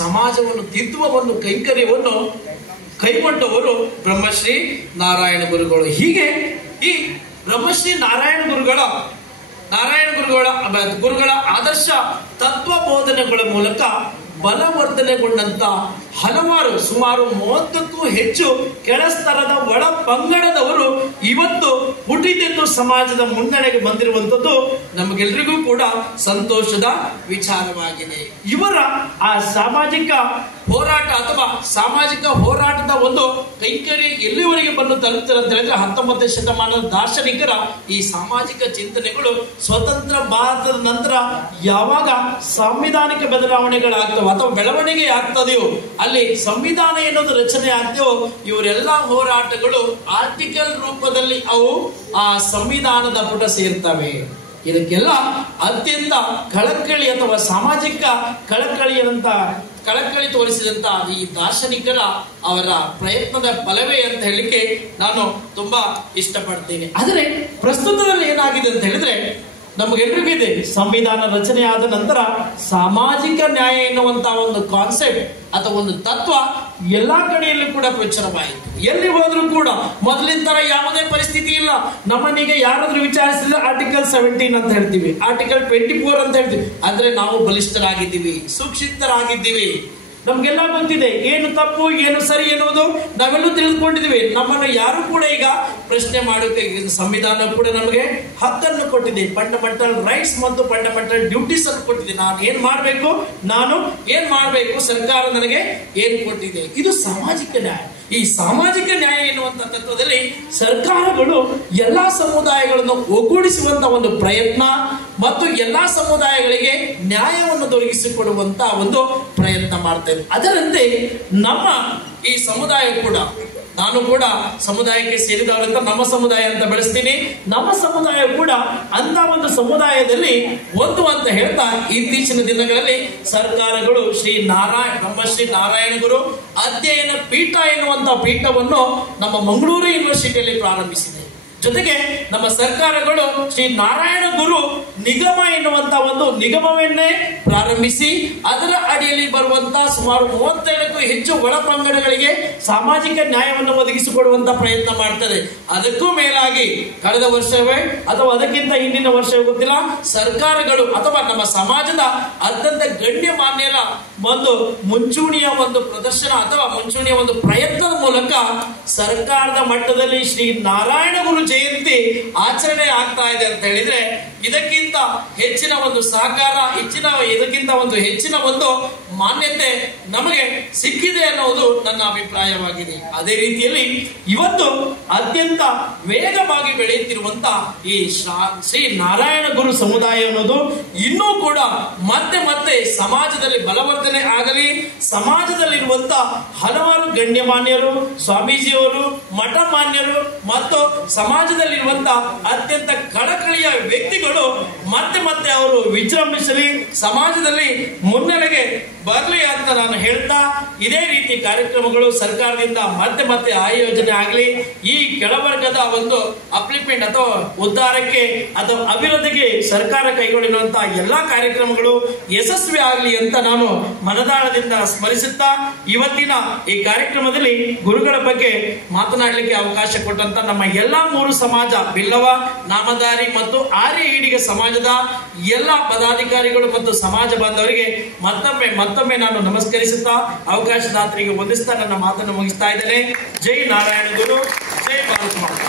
ಸಮಾಜವನ್ನು ತಿದ್ದುವ ಒಂದು ಕೈಂಕರ್ಯವನ್ನು ಕೈಗೊಂಡವರು ಬ್ರಹ್ಮಶ್ರೀ ನಾರಾಯಣ ಗುರುಗಳು. ಹೀಗೆ ಈ ಬ್ರಹ್ಮಶ್ರೀ ನಾರಾಯಣ ಗುರುಗಳ ಆದರ್ಶ ತತ್ವ ಬೋಧನೆಗಳ ಮೂಲಕ ಬಲವರ್ಧನೆಗೊಂಡಂತ ಹಲವಾರು ಸುಮಾರು 30ಕ್ಕೂ ಹೆಚ್ಚು ಕೆಳಸ್ತರದ ಒಳ ಪಂಗಡದವರು ಇವತ್ತು ಹುಟ್ಟಿದೆಂದು ಸಮಾಜದ ಮುನ್ನಡೆಗೆ ಬಂದಿರುವಂತದ್ದು ನಮಗೆಲ್ಲರಿಗೂ ಕೂಡ ಸಂತೋಷದ ವಿಚಾರವಾಗಿದೆ. ಇವರ ಆ ಸಾಮಾಜಿಕ ಹೋರಾಟ ಅಥವಾ ಸಾಮಾಜಿಕ ಹೋರಾಟದ ಒಂದು ಕೈಂಕರ್ಯ ಎಲ್ಲಿವರೆಗೆ ಬಂದು ತಲುಪ್ತಾರೆ ಅಂತ ಹೇಳಿದ್ರೆ 19ನೇ ಶತಮಾನದ ದಾರ್ಶನಿಕರ ಈ ಸಾಮಾಜಿಕ ಚಿಂತನೆಗಳು ಸ್ವತಂತ್ರ ಭಾರತದ ನಂತರ ಯಾವಾಗ ಸಾಂವಿಧಾನಿಕ ಬದಲಾವಣೆಗಳಾಗ್ತವೆ ಅಥವಾ ಬೆಳವಣಿಗೆ ಆಗ್ತದೆಯೋ, ಅಲ್ಲಿ ಸಂವಿಧಾನ ಎನ್ನುವುದು ರಚನೆ ಆಗ್ತೇವೋ, ಇವರೆಲ್ಲ ಹೋರಾಟಗಳು ಆರ್ಟಿಕಲ್ ರೂಪದಲ್ಲಿ ಅವು ಆ ಸಂವಿಧಾನದ ಪುಟ ಸೇರ್ತವೆ. ಇದಕ್ಕೆಲ್ಲ ಅತ್ಯಂತ ಕಳಕಳಿ ಅಥವಾ ಸಾಮಾಜಿಕ ಕಳಕಳಿ ತೋರಿಸಿದಂತ ಈ ದಾರ್ಶನಿಕರ ಅವರ ಪ್ರಯತ್ನದ ಫಲವೇ ಅಂತ ಹೇಳಿಕ್ಕೆ ನಾನು ತುಂಬಾ ಇಷ್ಟಪಡ್ತೇನೆ. ಆದರೆ ಪ್ರಸ್ತುತದಲ್ಲಿ ಏನಾಗಿದೆ ಅಂತ ಹೇಳಿದ್ರೆ, ನಮಗೆಲ್ಲರಿಗೂ ಇದೆ, ಸಂವಿಧಾನ ರಚನೆ ಆದ ನಂತರ ಸಾಮಾಜಿಕ ನ್ಯಾಯ ಎನ್ನುವಂತಹ ಒಂದು ಕಾನ್ಸೆಪ್ಟ್ ಅಥವಾ ಒಂದು ತತ್ವ ಎಲ್ಲಾ ಕಡೆಯಲ್ಲೂ ಕೂಡ ಪ್ರಚಾರವಾಯಿತು. ಎಲ್ಲಿ ಹೋದ್ರೂ ಕೂಡ ಮೊದಲಿನ ತರ ಯಾವುದೇ ಪರಿಸ್ಥಿತಿ ಇಲ್ಲ. ನಮ್ಮನೀಗ ಯಾರಾದ್ರೂ ವಿಚಾರಿಸಿದ್ರೆ ಆರ್ಟಿಕಲ್ 17 ಅಂತ ಹೇಳ್ತೀವಿ, ಆರ್ಟಿಕಲ್ 24 ಅಂತ ಹೇಳ್ತೀವಿ. ಅಂದ್ರೆ ನಾವು ಬಲಿಷ್ಠರಾಗಿದ್ದೀವಿ, ಸುಕ್ಷಿತರಾಗಿದ್ದೀವಿ, ನಮ್ಗೆಲ್ಲ ಗೊತ್ತಿದೆ ಏನು ತಪ್ಪು ಏನು ಸರಿ ಎನ್ನುವುದು ನಾವೆಲ್ಲೂ ತಿಳಿದುಕೊಂಡಿದ್ದೀವಿ. ನಮ್ಮನ್ನು ಯಾರು ಕೂಡ ಈಗ ಪ್ರಶ್ನೆ ಮಾಡೋಕೆ ಸಂವಿಧಾನ ಕೂಡ ನಮಗೆ ಹಕ್ಕನ್ನು ಕೊಟ್ಟಿದೆ, ಫಂಡಮೆಂಟಲ್ ರೈಟ್ಸ್ ಮತ್ತು ಫಂಡಮೆಂಟಲ್ ಡ್ಯೂಟೀಸ್ ಅನ್ನು ಕೊಟ್ಟಿದೆ. ನಾನು ಏನ್ ಮಾಡಬೇಕು, ಸರ್ಕಾರ ನನಗೆ ಏನ್ ಕೊಟ್ಟಿದೆ. ಇದು ಸಾಮಾಜಿಕ ನ್ಯಾಯ. ಈ ಸಾಮಾಜಿಕ ನ್ಯಾಯ ಎನ್ನುವಂತ ತತ್ವದಲ್ಲಿ ಸರ್ಕಾರಗಳು ಎಲ್ಲಾ ಸಮುದಾಯಗಳನ್ನು ಒಗ್ಗೂಡಿಸುವಂತ ಒಂದು ಪ್ರಯತ್ನ ಮತ್ತು ಎಲ್ಲಾ ಸಮುದಾಯಗಳಿಗೆ ನ್ಯಾಯವನ್ನು ದೊರಕಿಸಿಕೊಡುವಂತ ಒಂದು ಪ್ರಯತ್ನ ಮಾಡ್ತಾ ಇದೆ. ಅದರಂತೆ ನಮ್ಮ ಈ ಸಮುದಾಯ ಕೂಡ, ನಾನು ಕೂಡ ಸಮುದಾಯಕ್ಕೆ ಸೇರಿದವರಂತ ನಮ್ಮ ಸಮುದಾಯ ಅಂತ ಬೆಳೆಸ್ತೀನಿ. ನಮ್ಮ ಸಮುದಾಯ ಕೂಡ ಅಂತ ಒಂದು ಸಮುದಾಯದಲ್ಲಿ ಒಂದು ಅಂತ ಹೇಳ್ತಾ ಇತ್ತೀಚಿನ ದಿನಗಳಲ್ಲಿ ಸರ್ಕಾರಗಳು ಬ್ರಹ್ಮಶ್ರೀ ನಾರಾಯಣ ಗುರು ಅಧ್ಯಯನ ಪೀಠ ಎನ್ನುವಂತ ಪೀಠವನ್ನು ನಮ್ಮ ಮಂಗಳೂರು ಯೂನಿವರ್ಸಿಟಿಯಲ್ಲಿ ಪ್ರಾರಂಭಿಸಿದೆ. ಜೊತೆಗೆ ನಮ್ಮ ಸರ್ಕಾರಗಳು ಶ್ರೀ ನಾರಾಯಣ ಗುರು ನಿಗಮ ಎನ್ನುವಂತ ಒಂದು ನಿಗಮವನ್ನೇ ಪ್ರಾರಂಭಿಸಿ ಅದರ ಅಡಿಯಲ್ಲಿ ಬರುವಂತಹ ಸುಮಾರು 37ಕ್ಕೂ ಹೆಚ್ಚು ಒಳ ಪಂಗಡಗಳಿಗೆ ಸಾಮಾಜಿಕ ನ್ಯಾಯವನ್ನು ಒದಗಿಸಿಕೊಡುವಂತ ಪ್ರಯತ್ನ ಮಾಡ್ತದೆ. ಅದಕ್ಕೂ ಮೇಲಾಗಿ ಕಳೆದ ವರ್ಷವೇ ಅಥವಾ ಅದಕ್ಕಿಂತ ಹಿಂದಿನ ವರ್ಷವೇ ಗೊತ್ತಿಲ್ಲ, ಸರ್ಕಾರಗಳು ಅಥವಾ ನಮ್ಮ ಸಮಾಜದ ಅತ್ಯಂತ ಗಣ್ಯಮಾನ್ಯರ ಒಂದು ಮುಂಚೂಣಿಯ ಒಂದು ಪ್ರದರ್ಶನ ಅಥವಾ ಮುಂಚೂಣಿಯ ಒಂದು ಪ್ರಯತ್ನದ ಮೂಲಕ ಸರ್ಕಾರದ ಮಟ್ಟದಲ್ಲಿ ಶ್ರೀ ನಾರಾಯಣ ಗುರು ಜಯಂತಿ ಆಚರಣೆ ಆಗ್ತಾ ಇದೆ ಅಂತ ಹೇಳಿದ್ರೆ ಇದಕ್ಕಿಂತ ಹೆಚ್ಚಿನ ಒಂದು ಸಹಕಾರ, ಇದಕ್ಕಿಂತ ಒಂದು ಹೆಚ್ಚಿನ ಒಂದು ಮಾನ್ಯತೆ ನಮಗೆ ಸಿಕ್ಕಿದೆ ಅನ್ನೋದು ನನ್ನ ಅಭಿಪ್ರಾಯವಾಗಿದೆ. ಅದೇ ರೀತಿಯಲ್ಲಿ ಇವತ್ತು ಅತ್ಯಂತ ವೇಗವಾಗಿ ಬೆಳೆಯುತ್ತಿರುವಂತ ಈ ಶ್ರೀ ನಾರಾಯಣ ಗುರು ಸಮುದಾಯ ಅನ್ನೋದು ಇನ್ನೂ ಕೂಡ ಮತ್ತೆ ಸಮಾಜದಲ್ಲಿ ಬಲವರ್ಧನೆ ಆಗಲಿ, ಸಮಾಜದಲ್ಲಿರುವಂತ ಹಲವಾರು ಗಣ್ಯಮಾನ್ಯರು, ಸ್ವಾಮೀಜಿಯವರು, ಮಠ ಮಾನ್ಯರು ಮತ್ತು ಸಮಾಜದಲ್ಲಿರುವಂತ ಅತ್ಯಂತ ಕಳಕಳಿಯ ವ್ಯಕ್ತಿಗಳು ಮತ್ತೆ ಅವರು ವಿಜೃಂಭಿಸಲಿ, ಸಮಾಜದಲ್ಲಿ ಮುನ್ನಡೆಗೆ ಬರಲಿ ಅಂತ ನಾನು ಹೇಳ್ತಾ, ಇದೇ ರೀತಿ ಕಾರ್ಯಕ್ರಮಗಳು ಸರ್ಕಾರದಿಂದ ಮತ್ತೆ ಆಯೋಜನೆ ಆಗಲಿ. ಈ ಕೆಳವರ್ಗದ ಒಂದು ಅಪ್ಲಿಮೆಂಟ್ ಅಥವಾ ಉದ್ಧಾರಕ್ಕೆ ಅಥವಾ ಅಭಿವೃದ್ಧಿಗೆ ಸರ್ಕಾರ ಕೈಗೊಳ್ಳುವಂತಹ ಎಲ್ಲಾ ಕಾರ್ಯಕ್ರಮಗಳು ಯಶಸ್ವಿ ಆಗಲಿ ಅಂತ ನಾನು ಮನದಾಳದಿಂದ ಸ್ಮರಿಸುತ್ತಾ, ಇವತ್ತಿನ ಈ ಕಾರ್ಯಕ್ರಮದಲ್ಲಿ ಗುರುಗಳ ಬಗ್ಗೆ ಮಾತನಾಡಲಿಕ್ಕೆ ಅವಕಾಶ ಕೊಟ್ಟಂತ ನಮ್ಮ ಎಲ್ಲಾ 3 ಸಮಾಜ, ಬಿಲ್ಲವ, ನಾಮಧಾರಿ ಮತ್ತು ಆರ್ಯ ಈಡಿಗ ಸಮಾಜದ ಎಲ್ಲಾ ಪದಾಧಿಕಾರಿಗಳು ಮತ್ತು ಸಮಾಜ ಬಾಂಧವರಿಗೆ ಮತ್ತೊಮ್ಮೆ ನಾನು ನಮಸ್ಕರಿಸುತ್ತಾ ಅವಕಾಶದಾತರಿಗೆ ವಂದಿಸ್ತಾ ನನ್ನ ಮಾತನ್ನು ಮುಗಿಸ್ತಾ ಇದ್ದೇನೆ. ಜೈ ನಾರಾಯಣ ಗುರು, ಜೈ ಭಾರತ ಮಾತಾ.